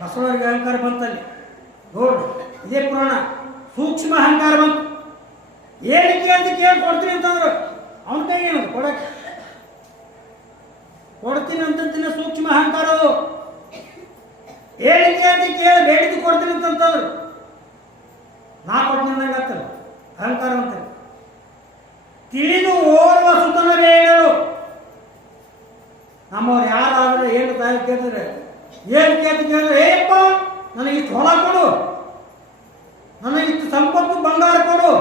ಬಸವಣ್ಣವ್ರಿಗೆ ಅಹಂಕಾರ ಬಂತಲ್ಲಿ. ನೋಡ್ರಿ ಇದೇ ಪುರಾಣ, ಸೂಕ್ಷ್ಮ ಅಹಂಕಾರ ಬಂತು. ಏನು ಕೇಳ್ತಿ ಕೊಡ್ತೀನಿ ಅಂತಂದ್ರು ಅವನ ಕೈಗೆ ಏನದು ಕೊಡಕ್ಕೆ ಕೊಡ್ತೀನಿ ಅಂತಂತಿನ ಸೂಕ್ಷ್ಮ ಅಹಂಕಾರ ಅದು. ಏನು ಕೇಳ್ತಿ ಬೇಡಿದ್ದು ಕೊಡ್ತೀನಿ ಅಂತಂತಂದ್ರು ನಾ ಕೊಡ್ತೀನಿ ನಂಗಾಗ್ತದೆ ಅಹಂಕಾರ ಅಂತ. ತಿಳಿದು ಓರ್ವ ಸುತನ ಬೇಡರು. ನಮ್ಮವ್ರು ಯಾರಾದ್ರೆ ಏನು ತಾಯಿ ಕೇಳ್ತಾರೆ, ಏನು ಕೇಳಿದ್ರೆ ಏಪ್ಪ ನನಗಿಷ್ಟು ಹೊಲ ಕೊಡು, ನನಗಿಷ್ಟು ಸಂಪತ್ತು ಬಂಗಾರ ಕೊಡು,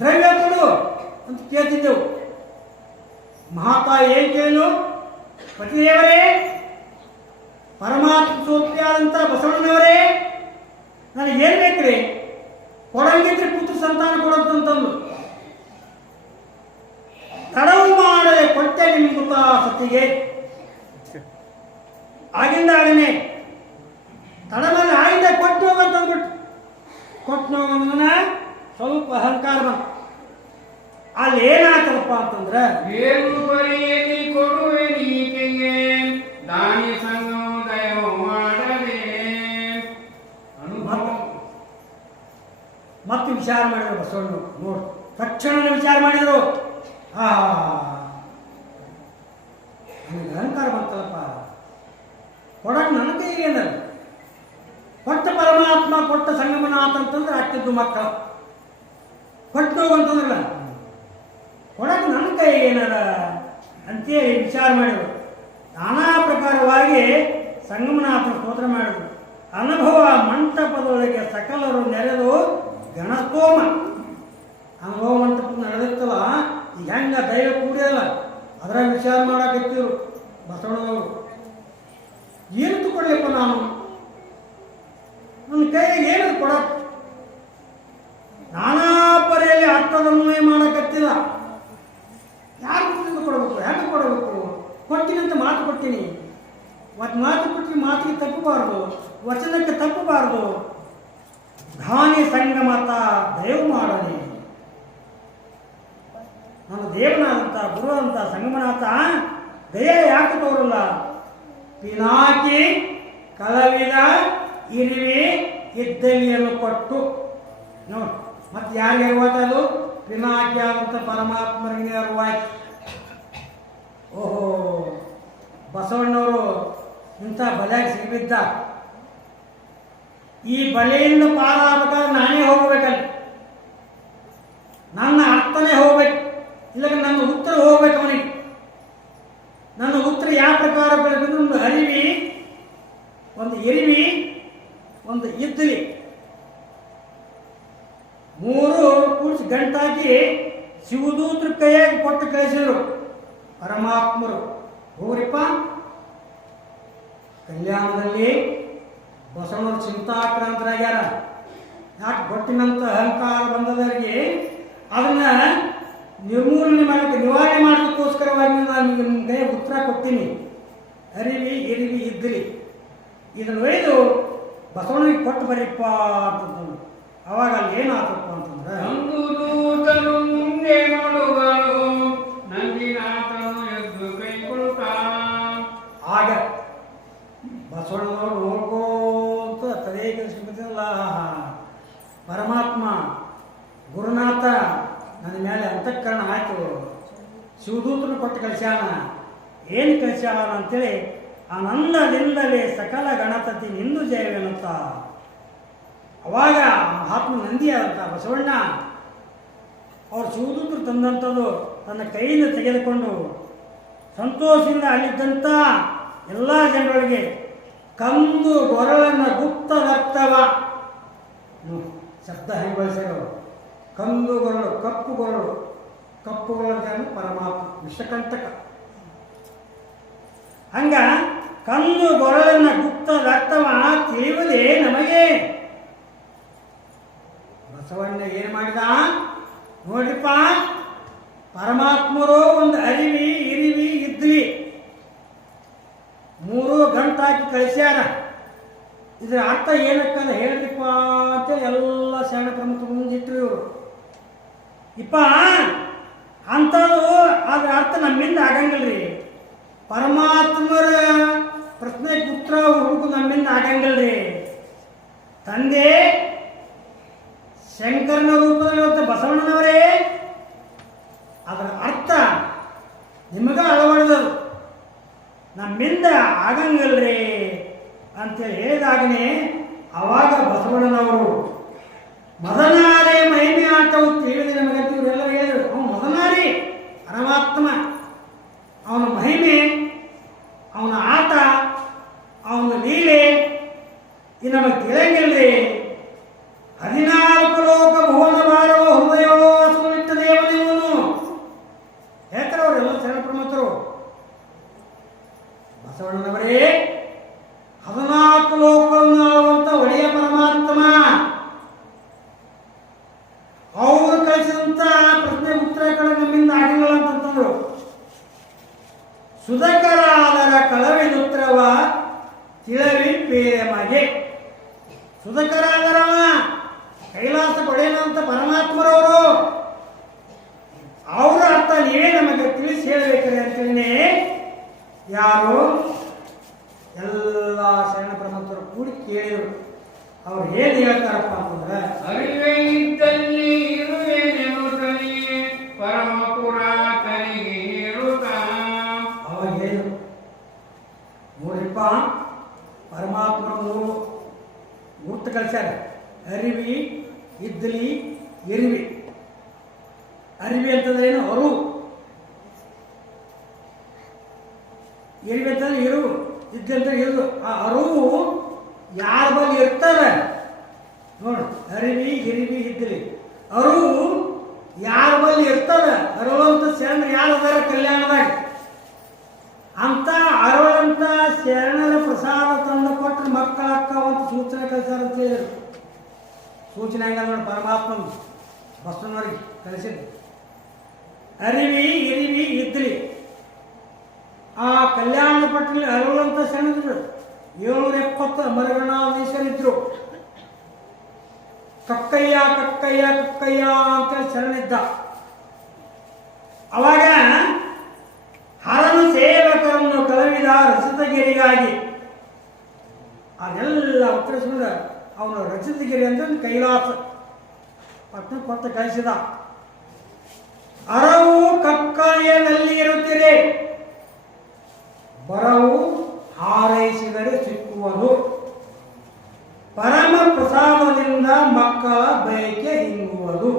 ದ್ರವ್ಯ ಕೊಡು ಅಂತ ಕೇಳ್ತಿದ್ದೆವು. ಮಹಾತಾಯಿ ಏನ್ ಕೇಳು, ಪತಿದೇವರೇ, ಪರಮಾತ್ಮ ಸ್ವರೂಪಿಯಾದಂಥ ಬಸವಣ್ಣನವರೇ, ನನಗೇನು ಬೇಕ್ರಿ, ಕೊಡಂಗಿದ್ರೆ ಪುತ್ರ ಸಂತಾನ ಕೊಡಂತಂದು ತಡವು ಮಾಡದೆ ಕೊಟ್ಟೆ ನಿಮ್ಗುತ್ತ ಸತಿಗೆ. ಆಗಿಂದ ಆಗನೆ ತಡಮಲ್ಲಿ ಆಗಿಂದ ಕೊಟ್ಟು ಹೋಗಂತಂದ್ಬಿಟ್ಟು ಕೊಟ್ಟು ಹೋಗೋದನ್ನ ಸ್ವಲ್ಪ ಅಹಂಕಾರ ಬಂತು. ಅಲ್ಲಿ ಏನಾಗ್ತದಪ್ಪ ಅಂತಂದ್ರೆ ಏನು ಬರಿಯಲಿ ಕೊಡುವೆ ನೀಕೆಗೆ ದಾನಿ ಸಂಗೋದಯ ಮಾಡದೆ ಅನುಭವ ಮತ್ತೆ ವಿಚಾರ ಮಾಡಿದ್ರು ಬಸವಣ್ಣ. ನೋಡು, ತಕ್ಷಣ ವಿಚಾರ ಮಾಡಿದ್ರು. ನನಗೆ ಅಹಂಕಾರ ಬಂತಲ್ಲಪ್ಪ, ಕೊಡಕ್ಕೆ ನನ್ನ ಕೈಗೆ ಏನಲ್ಲ. ಕೊಟ್ಟ ಪರಮಾತ್ಮ ಕೊಟ್ಟ ಸಂಗಮನಾಥ ಅಂತಂದ್ರೆ ಆಗ್ತಿದ್ದು ಮಕ್ಕಳು ಕೊಟ್ಟು ಹೋಗಂತಂದ್ರಲ್ಲ, ಕೊಡಕ್ಕೆ ನನ್ನ ಕೈಗೆ ಏನದ ಅಂತೇಳಿ ವಿಚಾರ ಮಾಡಿದ್ರು. ನಾನಾ ಪ್ರಕಾರವಾಗಿ ಸಂಗಮನಾಥನ ಸ್ತೋತ್ರ ಮಾಡಿದ್ರು. ಅನುಭವ ಮಂಟಪದೊಳಗೆ ಸಕಲರು ನೆರೆದು ಗಣಸ್ತೋಮ. ಅನುಭವ ಮಂಟಪ ನಡೆದಿತ್ತಲ್ಲ, ಈಗ ಹೆಂಗ ದೈವ ಕೂಡಿಯಲ್ಲ, ಅದರ ವಿಚಾರ ಮಾಡಾಕತ್ತಿದ್ರು ಬಸವಣ್ಣವರು. ಏನು ತಗೊಳ್ಳಿಪ್ಪ ನಾನು, ನನ್ನ ಕೈಗೆ ಏನದು ಕೊಡಕ್ಕೆ? ನಾನಾ ಪರಿಯಲ್ಲಿ ಅರ್ಥದನ್ವಯ ಮಾಡಕತ್ತಿಲ್ಲ. ಯಾರು ಕೊಡಬೇಕು, ಹೆಂಗೆ ಕೊಡಬೇಕು? ಕೊಡ್ತೀನಿ ಅಂತ ಮಾತು ಕೊಡ್ತೀನಿ, ಮತ್ತು ಮಾತು ಕೊಟ್ಟು ಮಾತಿಗೆ ತಪ್ಪಬಾರ್ದು, ವಚನಕ್ಕೆ ತಪ್ಪಬಾರ್ದು. ಧಾನಿ ಸಂಗಮತ ದಯವು ಮಾಡಲಿ. ನನ್ನ ದೇವನಾದಂಥ ಗುರುವಂತ ಸಂಗಮನಾಥ ದಯ ಯಾಕೆ ತೋರಲ್ಲ? ಪಿನಾಕಿ ಕಳವಿದ ಇರಿವಿ ಇದ್ದಲಿಯನ್ನು ಕೊಟ್ಟು ನೋಡಿ. ಮತ್ತೆ ಯಾರಿಗೆ ಅರಿವಾಯ್ತದು? ಪಿನಾಕಿ ಆದಂಥ ಪರಮಾತ್ಮರಿಗೆ ಅರಿವಾಯ್ತು. ಓಹೋ, ಬಸವಣ್ಣವರು ಇಂಥ ಬಲೆಗೆ ಸಿಗಿಬಿದ್ದ. ಈ ಬಲೆಯಿಂದ ಪಾರಾಗಬೇಕಾದ್ರೆ ನಾನೇ ಹೋಗ್ಬೇಕಲ್ಲಿ, ನನ್ನ ಅರ್ಥನೇ ಹೋಗ್ಬೇಕು, ಇಲ್ಲ ನನ್ನ ಉತ್ತರ ಹೋಗ್ಬೇಕು ಅವನಿಗೆ. ನನ್ನ ಉತ್ತರ ಯಾವ ಪ್ರಕಾರ ಬೆಳೆದ್ರೆ ಒಂದು ಅರಿವಿ, ಒಂದು ಇರಿವಿ, ಒಂದು ಇದ್ದಲಿ, ಮೂರು ಕೂಡಿಸಿ ಗಂಟಾಕಿ ಶಿವದೂತ್ರ ಕೈಯಾಗಿ ಕೊಟ್ಟು ಕಳಿಸಿದ್ರು ಪರಮಾತ್ಮರು. ಹೋಗ್ರಿಪ್ಪ, ಕಲ್ಯಾಣದಲ್ಲಿ ಬಸವಣ್ಣವ್ರು ಚಿಂತಾಕ್ರಾಂತರಾಗ್ಯಾರ. ಯಾಕೆ ಗೊತ್ತಿನಂತ ಅಹಂಕಾರ ಬಂದದವರಿಗೆ ಅದನ್ನ ನಿರ್ಮೂಲನೆ ಮಾಡಲಿಕ್ಕೆ, ನಿವಾರಣೆ ಮಾಡೋದಕ್ಕೋಸ್ಕರವಾಗಿ ನಾನು ನಿಮ್ಮ ಕೈ ಉತ್ತರ ಕೊಡ್ತೀನಿ. ಅರಿವಿ ಇರಿವಿ ಇದ್ದಲಿ ಇದನ್ನು ಒಯ್ದು ಬಸವಣ್ಣನಿಗೆ ಕೊಟ್ಟು ಬರೀಪ್ಪ ಅಂತಂದ್ರು. ಅವಾಗ ಅಲ್ಲಿ ಏನಾತಪ್ಪ ಅಂತಂದ್ರೆ, ಒಂದು ದೂತನು ಮುಂದೆ ನೋಡುಗಳು ನಂದಿನಾಥನು ಎದ್ದು ಕೈಗೊಳ್ಳುತ್ತ. ಆಗ ಬಸವಣ್ಣನವರು ನೋಡ್ಕೋತ ತಲೆ ಕೆಡಿಸ್ಬಿಟ್ಟಿಲ್ಲ. ಪರಮಾತ್ಮ ಗುರುನಾಥ ನನ್ನ ಮೇಲೆ ಅಂತಃಕರಣ ಆಯ್ತು, ಶಿವದೂತನ ಕೊಟ್ಟು ಕಳಿಸ್ಯಾನ. ಏನು ಕಳಿಸ್ಯಾನ ಅಂತೇಳಿ ಆನಂದದಿಂದಲೇ ಸಕಲ ಗಣಪತಿ ನಿಂದು ಜಯವೆನ್ನುತ್ತ. ಅವಾಗ ಮಹಾತ್ಮ ನಂದಿ ಆದಂಥ ಬಸವಣ್ಣ ಅವ್ರು ಶಿವದೂತರು ತಂದಂಥದ್ದು ತನ್ನ ಕೈಯಿಂದ ತೆಗೆದುಕೊಂಡು ಸಂತೋಷದಿಂದ ಅಲ್ಲಿದ್ದಂಥ ಎಲ್ಲ ಜನರೊಳಗೆ ಕಂದು ಗೊರಳನ್ನ ಗುಪ್ತ ರಕ್ತವ ಶಬ್ದ ಹೆಂಗೆ ಬಳಸ್ಯಾರ. ಕಂದು ಗೊರಳು, ಕಪ್ಪು ಗೊರಳು, ಕಪ್ಪು ಗೊರಳು ಪರಮಾತ್ಮ ವಿಷಕಂಟಕ. ಹಂಗ ಕಂದು ಗೊರಳನ್ನ ಗುಪ್ತ ರಕ್ತವ ತಿಳಿಯುವುದೇ ನಮಗೆ. ಬಸವಣ್ಣ ಏನು ಮಾಡಿದ ನೋಡ್ರಿಪ್ಪ, ಪರಮಾತ್ಮರು ಒಂದು ಅರಿವಿ ಇರಿವಿ ಇದ್ಲಿ ಮೂರು ಗಂಟಾಕಿ ಕಳಿಸ್ಯಾರ. ಇದ್ರ ಅರ್ಥ ಏನಕ್ಕಂದ್ರೆ ಹೇಳ್ರಿಪ್ಪ ಅಂತ ಎಲ್ಲ ಶರಣ ಪ್ರಮುಖ ಮುಂದಿಟ್ರು ಇವರು. ಇಪ್ಪ ಅಂಥದ್ದು ಅದ್ರ ಅರ್ಥ ನಮ್ಮಿಂದ ಆಗಂಗಿಲ್ರಿ. ಪರಮಾತ್ಮರ ಪ್ರಶ್ನೆಗೆ ಉತ್ತರ ಹುಡುಕು ನಮ್ಮಿಂದ ಆಗಂಗಿಲ್ರಿ. ತಂದೆ ಶಂಕರನ ರೂಪದಲ್ಲಿರುವಂಥ ಬಸವಣ್ಣನವರೇ ಅದರ ಅರ್ಥ ನಿಮಗ ಅಳವಡಿದದು, ನಮ್ಮಿಂದ ಆಗಂಗಿಲ್ರಿ ಅಂತೇಳಿ ಹೇಳಿದಾಗನೇ ಅವಾಗ ಬಸವಣ್ಣನವರು ಮದನಾರೇ ಮಹಿಮೆ ಆಟವು ತಿಳಿದು ನಮಗಂತ ಇವರೆಲ್ಲರೂ ಹೇಳಿದರು. ಅವನು ಮದನಾರಿ ಪರಮಾತ್ಮ, ಅವನ ಮಹಿಮೆ, ಅವನ ಆಟ, ಅವನ ಲೀಲೆ ಇದು ನಮಗೆ ತಿಳಿಯಂಗಿಲ್ರಿ. 14 ಲೋಕ ಭುವನ ಭಾರವ ಹೃದಯವೋ ಸುನಿಟ್ಟ ದೇವನಿವನು ಹೇಳ್ತಾರೆ ಅವರೆಲ್ಲ ಶರಣ ಪ್ರಮುಖರು. ಬಸವಣ್ಣನವರೇ 14 ಲೋಕವನ್ನು ಆಳುವಂತ ಒಡೆಯ ಪರಮಾತ್ಮ, ಅವರು ಕಳಿಸಿದಂತ ಪ್ರಶ್ನೆ ಉತ್ತರಗಳು ನಮ್ಮಿಂದ ಆಗಿಲ್ಲ ಅಂತಂದ್ರು. ಸುಧಕರಾದರ ಕಳವಿದುತ್ತರವ ತಿಳವಿ ಪೇರಮಗೆ. ಸುಧಕರಾದರವ ಕೈಲಾಸ ಕೊಡೆಯಂತ ಪರಮಾತ್ಮರವರು ಸೇರಬೇಕ್ರಿ ಅಂತೇಳಿ ಯಾರು ಎಲ್ಲ ಶರಣ ಪ್ರಮಂತರು ಕೂಡಿ ಕೇಳಿದರು. ಅವ್ರು ಏನು ಹೇಳ್ತಾರಪ್ಪ ಅಂತಂದ್ರೆ, ಅರಿವೇ ಇದ್ದಲ್ಲಿ ಇರುವೇನೆನ್ನುತ್ತಲೇ ಪರಮ ಪುರಾತನಿಗೆ ಹೇಳುತ್ತಾ. ಅವಾಗ ಹೇಳಿದರು, ನೋಡ್ರಿಪ್ಪ, ಪರಮಾತ್ಮರು ಗುರ್ತು ಕಳಿಸ್ಯಾರ. ಅರಿವಿ, ಇದ್ದಲಿ, ಇರಿವಿ. ಅರಿವಿ ಅಂತಂದ್ರೆ ಏನು? ಅರು. ಇರಿವಿ ಅಂತಂದ್ರೆ ಇರು, ಇದ್ಲಿ ಅಂತಂದ್ರೆ ಇರು. ಆ ಅರುವು ಯಾರ ಬಗ್ಗೆ ಇರ್ತಾರೆ ನೋಡು. ಅರಿವಿ, ಇರಿವಿ, ಇದ್ದಲಿ. ಅರುವು ಯಾರ ಬಳಿ ಇರ್ತದ? ಅರುವಂತ ಶರಣರು ಯಾರು ಅದಾರ ಕಲ್ಯಾಣದಾಗ? ಅಂತ ಅರುಳಂತ ಶರಣರ ಪ್ರಸಾದ ತಂದು ಕೊಟ್ಟರೆ ಮಕ್ಕಳ ಅಕ್ಕವಂತ ಸೂಚನೆ ಕಳಿಸ್ಯಾರ ಅಂತ ಹೇಳಿದ್ರು. ಸೂಚನೆ ಹಂಗಲ್ಲ ನೋಡಿ, ಪರಮಾತ್ಮ ಬಸವನವರಿಗೆ ಕಳಿಸಿದ್ರು. ಅರಿವಿ, ಇರಿವಿ, ಇದ್ಲಿ. ಆ ಕಲ್ಯಾಣ ಪಟ್ಟಣದಲ್ಲಿ ಅರುಳಂತ ಶರಣರು 770 ಮರಗಣಾಧೀಶರಿದ್ರು. ಕಕ್ಕಯ್ಯ ಕಕ್ಕಯ್ಯ ಕಕ್ಕಯ್ಯ ಅಂತೇಳಿ ಶರಣಿದ್ದ. ಅವಾಗ ಹರನು ಸೇವಕರನ್ನು ಕಳವಿದ ರಚಿತಗಿರಿಗಾಗಿ ಅದೆಲ್ಲ ಉತ್ತರಿಸಿದ. ಅವನು ರಚಿತಗಿರಿ ಅಂದ್ರೆ ಕೈಲಾಸ ಪಟ್ಟಣ ಕೊತ್ತ ಕಳಿಸಿದ. ಅರವು ಕಕ್ಕಯ್ಯನಲ್ಲಿ ಇರುತ್ತೀರಿ, ಬರವು ಹಾರೈಸಿದರೆ ಸಿಕ್ಕುವುದು. ಪರಮ ಪ್ರಸಾದದಿಂದ ಮಕ್ಕಳ ಬಯಕೆ ಹಿಂಗುವುದು.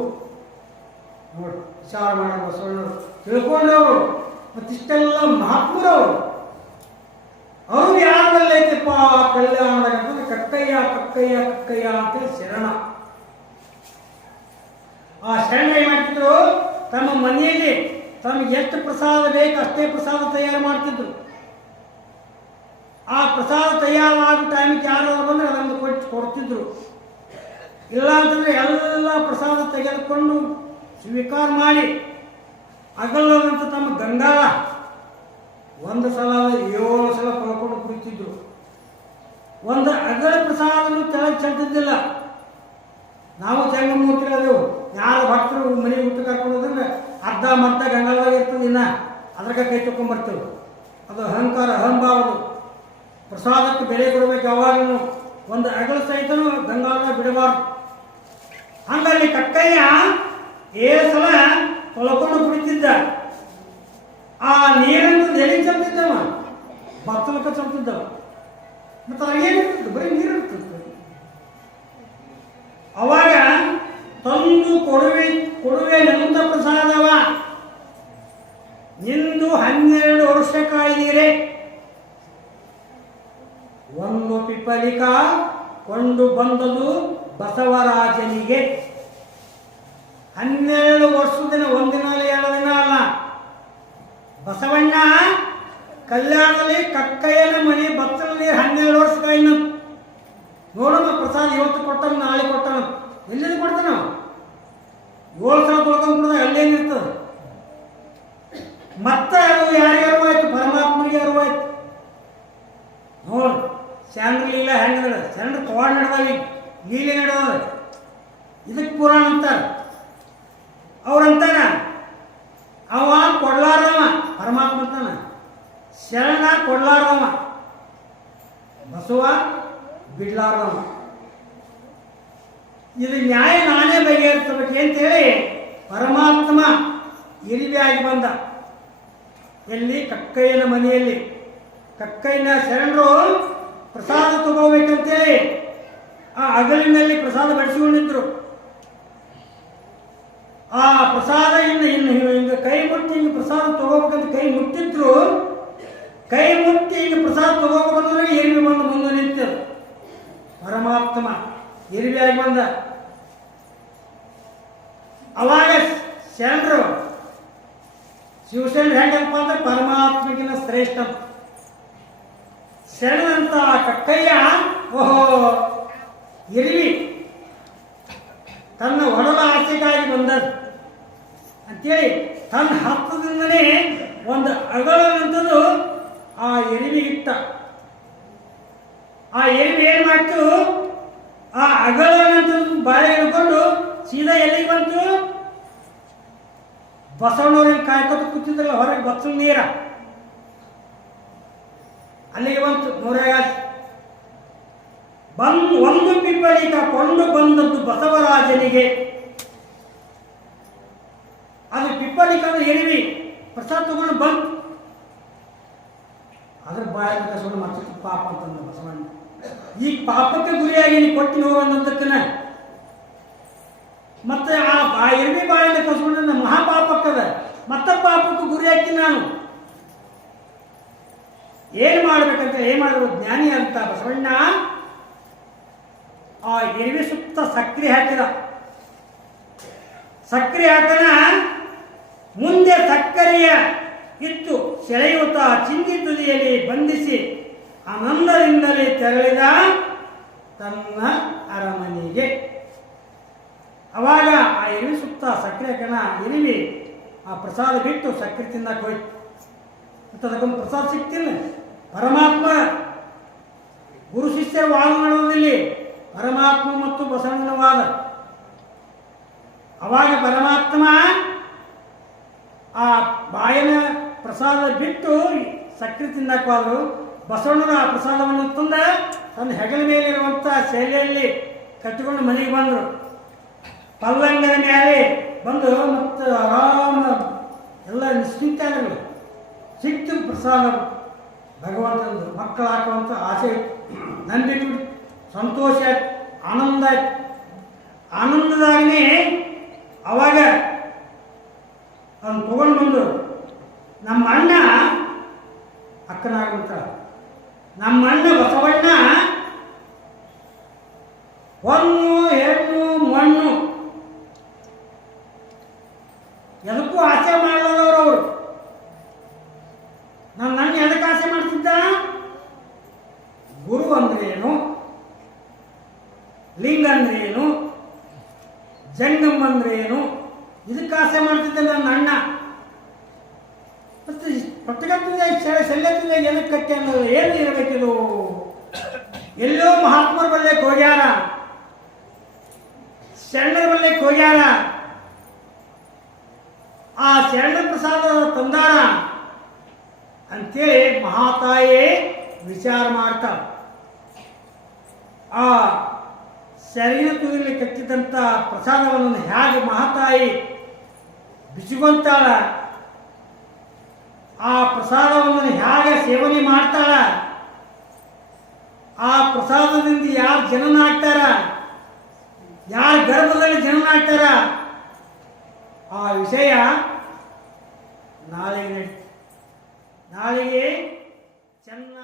ನೋಡಿ, ವಿಚಾರ ಮಾಡೋ ಬಸವಣ್ಣವರು ತಿಳ್ಕೊಂಡವರು. ಮತ್ತಿಷ್ಟೆಲ್ಲ ಮಹಾತ್ಮರವರು. ಅವರು ಯಾರಲ್ಲೈತಪ್ಪ ಕಲ್ಯಾಣದಾಗ? ಕಕ್ಕಯ್ಯ ಕಕ್ಕಯ್ಯ ಕಕ್ಕಯ್ಯ ಅಂತೇಳಿ ಶರಣ. ಆ ಶರಣ ಏನ್ ಮಾಡ್ತಿದ್ರು? ತಮ್ಮ ಮನೆಯಲ್ಲಿ ತಮಗೆ ಎಷ್ಟು ಪ್ರಸಾದ ಬೇಕು ಅಷ್ಟೇ ಪ್ರಸಾದ ತಯಾರು ಮಾಡ್ತಿದ್ರು. ಆ ಪ್ರಸಾದ ತಯಾರಾದ ಟೈಮಿಗೆ ಯಾರು ಬಂದರೆ ಅದನ್ನು ಕೊಡ್ತಿದ್ರು. ಇಲ್ಲ ಅಂತಂದ್ರೆ ಎಲ್ಲ ಪ್ರಸಾದ ತೆಗೆದುಕೊಂಡು ಸ್ವೀಕಾರ ಮಾಡಿ ಅಗಲದಂತ ತಮ್ಮ ಗಂಗಾಳ ಒಂದು ಸಲ 7 ಸಲ ಕಳ್ಕೊಂಡು ಕುಡಿತಿದ್ರು. ಒಂದು ಅಗಲ ಪ್ರಸಾದನು ತೆಳಗೆ ಚೆಲ್ತಿದ್ದಿಲ್ಲ. ನಾವು ಜಂಗಮೂರ್ತಿಗಳದೇವು. ಯಾರು ಭಕ್ತರು ಮನೆಗೆ ಊಟ ಕರ್ಕೊಂಡು ಹೋದ್ರೆ ಅರ್ಧ ಮರ್ಧ ಗಂಗಾಳದಾಗ ಇರ್ತದೆ. ಇನ್ನ ಅದ್ರಾಗ ಕೈ ತಗೊಂಡ್ಬರ್ತೇವೆ. ಅದು ಅಹಂಕಾರ, ಅಹಂಭಾವದು. ಪ್ರಸಾದಕ್ಕೆ ಬೆಲೆ ಕೊಡಬೇಕು. ಯಾವಾಗಲೂ ಒಂದು ಅಗಲ ಸಹಿತನು ಗಂಗಾಳದಾಗ ಬಿಡಬಾರ್ದು. ಹಂಗಲ್ಲಿ ಕಕ್ಕಯ್ಯ 7 ಸಲ ತೊಳ್ಕೊಂಡು ಕುಡಿತಿದ್ದ. ಆ ನೀರನ್ನು ಎಲ್ಲಿ ಚಲ್ತಿದ್ದವ? ಬತ್ತಲಕ್ಕೆ ಚಲ್ತಿದ್ದವ. ಮತ್ತು ಅದೇನಿರ್ತದೆ? ಬರೀ ನೀರು ಇರ್ತದೆ. ಅವಾಗ ತಂದು ಕೊಡುವೆ ನಂತ ಪ್ರಸಾದವ ನಿಂದು 12 ವರ್ಷ ಕಾಯ್ದಿರೆ. ಒಂದು ಪಿಪಲಿಕ ಕೊಂಡು ಬಂದದು ಬಸವರಾಜನಿಗೆ. 12 ವರ್ಷದ ಒಂದಿನ 2 ದಿನ ಅಲ್ಲ. ಬಸವಣ್ಣ ಕಲ್ಯಾಣದಲ್ಲಿ ಕಕ್ಕಯ್ಯನ ಮನೆ ಬತ್ತಲ ನೀರು 12 ವರ್ಷ ಕಾಯಿನ. ನೋಡಮ್ಮ, ಪ್ರಸಾದ ಇವತ್ತು ಕೊಟ್ಟನ, ನಾಳೆ ಕೊಟ್ಟನ. ಎಲ್ಲಿಂದ ಕೊಡ್ತಾನ? 7 ಸಲ ತೊಳ್ಕೊಂಡ್ಬಿಡ್ದ. ಅಲ್ಲೇನಿರ್ತದೆ? ಮತ್ತೆ ಅದು ಯಾರಿಗಾರು ಆಯ್ತು? ಪರಮಾತ್ಮನಿಗೆ ಅರಿವಾಯ್ತು. ನೋಡು, ಶರಣರ ಲೀಲೆ ಹೆಂಗ ನಡ. ಶರಣರ ಪವಾಡ ನಡೆದಾವ, ಲೀಲೆ ನಡೆದಾವ. ಇದಕ್ಕೆ ಪುರಾಣ ಅಂತಾರೆ. ಅವ್ರಂತಾನ ಅವ ಕೊಡ್ಲಾರವ, ಪರಮಾತ್ಮ ಅಂತಾನ. ಶರಣ ಕೊಡ್ಲಾರವ, ಬಸವ ಬಿಡ್ಲಾರವ. ಇದು ನ್ಯಾಯ ನಾನೇ ಬಗೆಹರಿಸಬೇಕು ಅಂತೇಳಿ ಪರಮಾತ್ಮ ಇರಿವಿಯಾಗಿ ಬಂದ. ಎಲ್ಲಿ? ಕಕ್ಕಯ್ಯನ ಮನೆಯಲ್ಲಿ. ಕಕ್ಕಯ್ಯನ ಶರಣರು ಪ್ರಸಾದ ತಗೋಬೇಕಂತೇಳಿ ಆ ಅಗಲಿನಲ್ಲಿ ಪ್ರಸಾದ ಬಡಿಸಿಕೊಂಡಿದ್ರು. ಆ ಪ್ರಸಾದ ಇನ್ನು ಹಿಂಗ ಕೈ ಮುಟ್ಟಿ ಹಿಂಗೆ ಪ್ರಸಾದ ತಗೋಬೇಕಂತ ಕೈ ಮುಟ್ಟಿದ್ರು. ಕೈ ಮುಟ್ಟಿ ಹಿಂಗೆ ಪ್ರಸಾದ ತಗೋಬೇಕಂದ್ರೆ ಇರಿವಿ ಬಂದು ಮುಂದೆ ನಿಂತರು. ಪರಮಾತ್ಮ ಇರಿವಿಯಾಗಿ ಬಂದ. ಅವಾಗ ಶರಣರು ಶಿವಶರಣ ಹೆಂಗಪ್ಪ ಅಂದ್ರೆ ಪರಮಾತ್ಮಗಿನ ಶ್ರೇಷ್ಠ. ಶರಣಂತ ಕಕ್ಕಯ್ಯ ಓಹೋ ಇರಿವಿ ತನ್ನ ಒಡಲ ಆಸೆಗಾಗಿ ಬಂದದ್ದು ಅಂತೇಳಿ ತನ್ನ ಹತ್ತದಿಂದನೇ ಒಂದು ಅಗಳಂತದ್ದು ಆ ಎರಿವಿ ಇಟ್ಟ. ಆ ಎರಿವಿ ಏನ್ ಮಾಡ್ತು? ಆ ಅಗಳಂತದ್ದು ಬಾಳೆ ಹಿಡ್ಕೊಂಡು ಸೀದಾ ಎಲ್ಲಿಗೆ ಬಂತು? ಬಸವಣ್ಣವ್ರಿಗೆ ಕಾಯ್ಕೊತ ಕೂತಿದ್ರಲ್ಲ ಹೊರಗೆ ಬಚ್ಚಲು ನೀರ ಅಲ್ಲಿಗೆ ಬಂತು 150 ಒಂದು ಪಿಪ್ಪಳಿಗ ಕೊಂಡು ಬಂದದ್ದು ಬಸವರಾಜನಿಗೆ. ಅದು ಪಿಪ್ಪಳಿಕನ್ನು ಎಳಿವಿ ಪ್ರಸಾದ ತಗೊಂಡು ಬಂತು. ಅದ್ರ ಬಾಯ ಕಸಕೊಂಡು ಮತ್ತೆ ಪಾಪ ಅಂತಂದ ಬಸವಣ್ಣ. ಈ ಪಾಪಕ್ಕೆ ಗುರಿಯಾಗಿ ನೀ ಕೊಟ್ಟು ಹೋಗಂದಕ್ಕನ ಮತ್ತೆ ಆ ಎರ್ವಿ ಬಾಯಿಂದ ಕಸ್ಕೊಂಡು ನನ್ನ ಮಹಾಪಾಪಕ್ಕದ ಮತ್ತೆ ಪಾಪಕ್ಕೆ ಗುರಿ ಹಾಕಿ ನಾನು ಏನು ಮಾಡ್ಬೇಕಂತ ಏನ್ ಮಾಡಬೇಕು ಜ್ಞಾನಿ ಅಂತ ಬಸವಣ್ಣ ಆ ಎರ್ವಿ ಸುತ್ತ ಸಕ್ಕರೆ ಹಾಕಿದ. ಸಕ್ಕರೆ ಹಾಕನ ಮುಂದೆ ಸಕ್ಕರೆಯ ಇತ್ತು ಸೆಳೆಯುತ್ತಾ ಚಿಂದಿ ತುದಿಯಲ್ಲಿ ಬಂಧಿಸಿ ಆನಂದದಿಂದಲೇ ತೆರಳಿದ ತನ್ನ ಅರಮನೆಗೆ. ಅವಾಗ ಆ ಎರಿವಿ ಸುತ್ತ ಸಕ್ಕರೆ ಕಣ ಎರಿವಿ ಆ ಪ್ರಸಾದ ಬಿಟ್ಟು ಸಕ್ಕರೆ ತಿನ್ನಕ್ಕೆ ಹೋಯ್ತು. ಮತ್ತು ಅದಕ್ಕೊಂದು ಪ್ರಸಾದ ಸಿಕ್ತಿಲ್ಲ. ಪರಮಾತ್ಮ ಗುರು ಶಿಷ್ಯರ ವಾದ ಮಾಡುವುದಿಲ್ಲ, ಪರಮಾತ್ಮ ಮತ್ತು ಬಸವಣ್ಣನ ವಾದ. ಅವಾಗ ಪರಮಾತ್ಮ ಆ ಬಾಯನ ಪ್ರಸಾದ ಬಿಟ್ಟು ಸಕ್ಕರೆ ತಿನ್ನಕ್ಕಾದ್ರು ಬಸವಣ್ಣನ ಆ ಪ್ರಸಾದವನ್ನು ತಂದ ತನ್ನ ಹೆಗಲ ಮೇಲಿರುವಂಥ ಶೈಲಿಯಲ್ಲಿ ಕಟ್ಟಿಕೊಂಡು ಮನೆಗೆ ಬಂದರು. ಪಲ್ಲಂಗದ ಮೇಲೆ ಬಂದು ಮತ್ತು ಆರಾಮ ಎಲ್ಲ ನಿಶ್ಚಿಂತಗಳು ಸಿಕ್ತು ಪ್ರಸಾದ ಭಗವಂತಂದು. ಮಕ್ಕಳು ಹಾಕುವಂಥ ಆಸೆ ನಂಬಿಟ್ಟು ಸಂತೋಷ ಆಯ್ತು, ಆನಂದ ಆಯ್ತು. ಆನಂದದಾಗನೇ ಅವಾಗ ಅದನ್ನು ತಗೊಂಡು ಬಂದು ನಮ್ಮ ಅಣ್ಣ ಅಕ್ಕನಾಗ್ಬಿಟ್ಟ. ನಮ್ಮ ಅಣ್ಣ ಬಸವಣ್ಣ ಹೊನ್ನು ಹೆಣ್ಣು ಮಣ್ಣು ಎದಕ್ಕೂ ಆಸೆ ಮಾಡದವರು ಅವರು. ನನ್ನ ಅಣ್ಣ ಎದಕ್ಕೆ ಆಸೆ ಮಾಡ್ತಿದ್ದ? ಗುರು ಅಂದ್ರೇನು, ಲಿಂಗ ಅಂದ್ರೇನು, ಜಂಗಮ್ ಅಂದ್ರೇನು, ಇದಕ್ಕೆ ಆಸೆ ಮಾಡ್ತಿದ್ದ ನನ್ನ ಅಣ್ಣ. ಮತ್ತೆ ಪಟ್ಟಗತ್ತಿಂದ ಶಲ್ಯದಿಂದ ಏನಕ್ಕೆ ಕಟ್ಟಿ ಅನ್ನೋದು ಏನು ಇರಬೇಕಿದು? ಎಲ್ಲೋ ಮಹಾತ್ಮರ ಬಲ್ಲೆಕ್ಕೆ ಹೋಗ್ಯಾರ, ಶರಣರ ಬಲ್ಲೆಕ್ಕೆ ಹೋಗ್ಯಾರ, ಆ ಶರಣ ಪ್ರಸಾದ ತಂದಾರ ಅಂತೇಳಿ ಮಹಾತಾಯೇ ವಿಚಾರ ಮಾಡ್ತಾಳ. ಆ ಶರೀರ ತುದಿಲಿ ಕಟ್ಟಿದಂಥ ಪ್ರಸಾದವನ್ನು ಹೇಗೆ ಮಹಾತಾಯಿ ಬಿಚ್ಚಿಕೊಂತಾಳ, ಆ ಪ್ರಸಾದವನ್ನು ಹೇಗೆ ಸೇವನೆ ಮಾಡ್ತಾಳ, ಆ ಪ್ರಸಾದದಿಂದ ಯಾರು ಜನನ ಆಗ್ತಾರ, ಯಾರ ಗರ್ಭದಲ್ಲಿ ಜನನ ಆಗ್ತಾರ, ಆ ವಿಷಯ ನಾಳೆಗೆ ನಾಳೆಗೆ ಚೆನ್ನ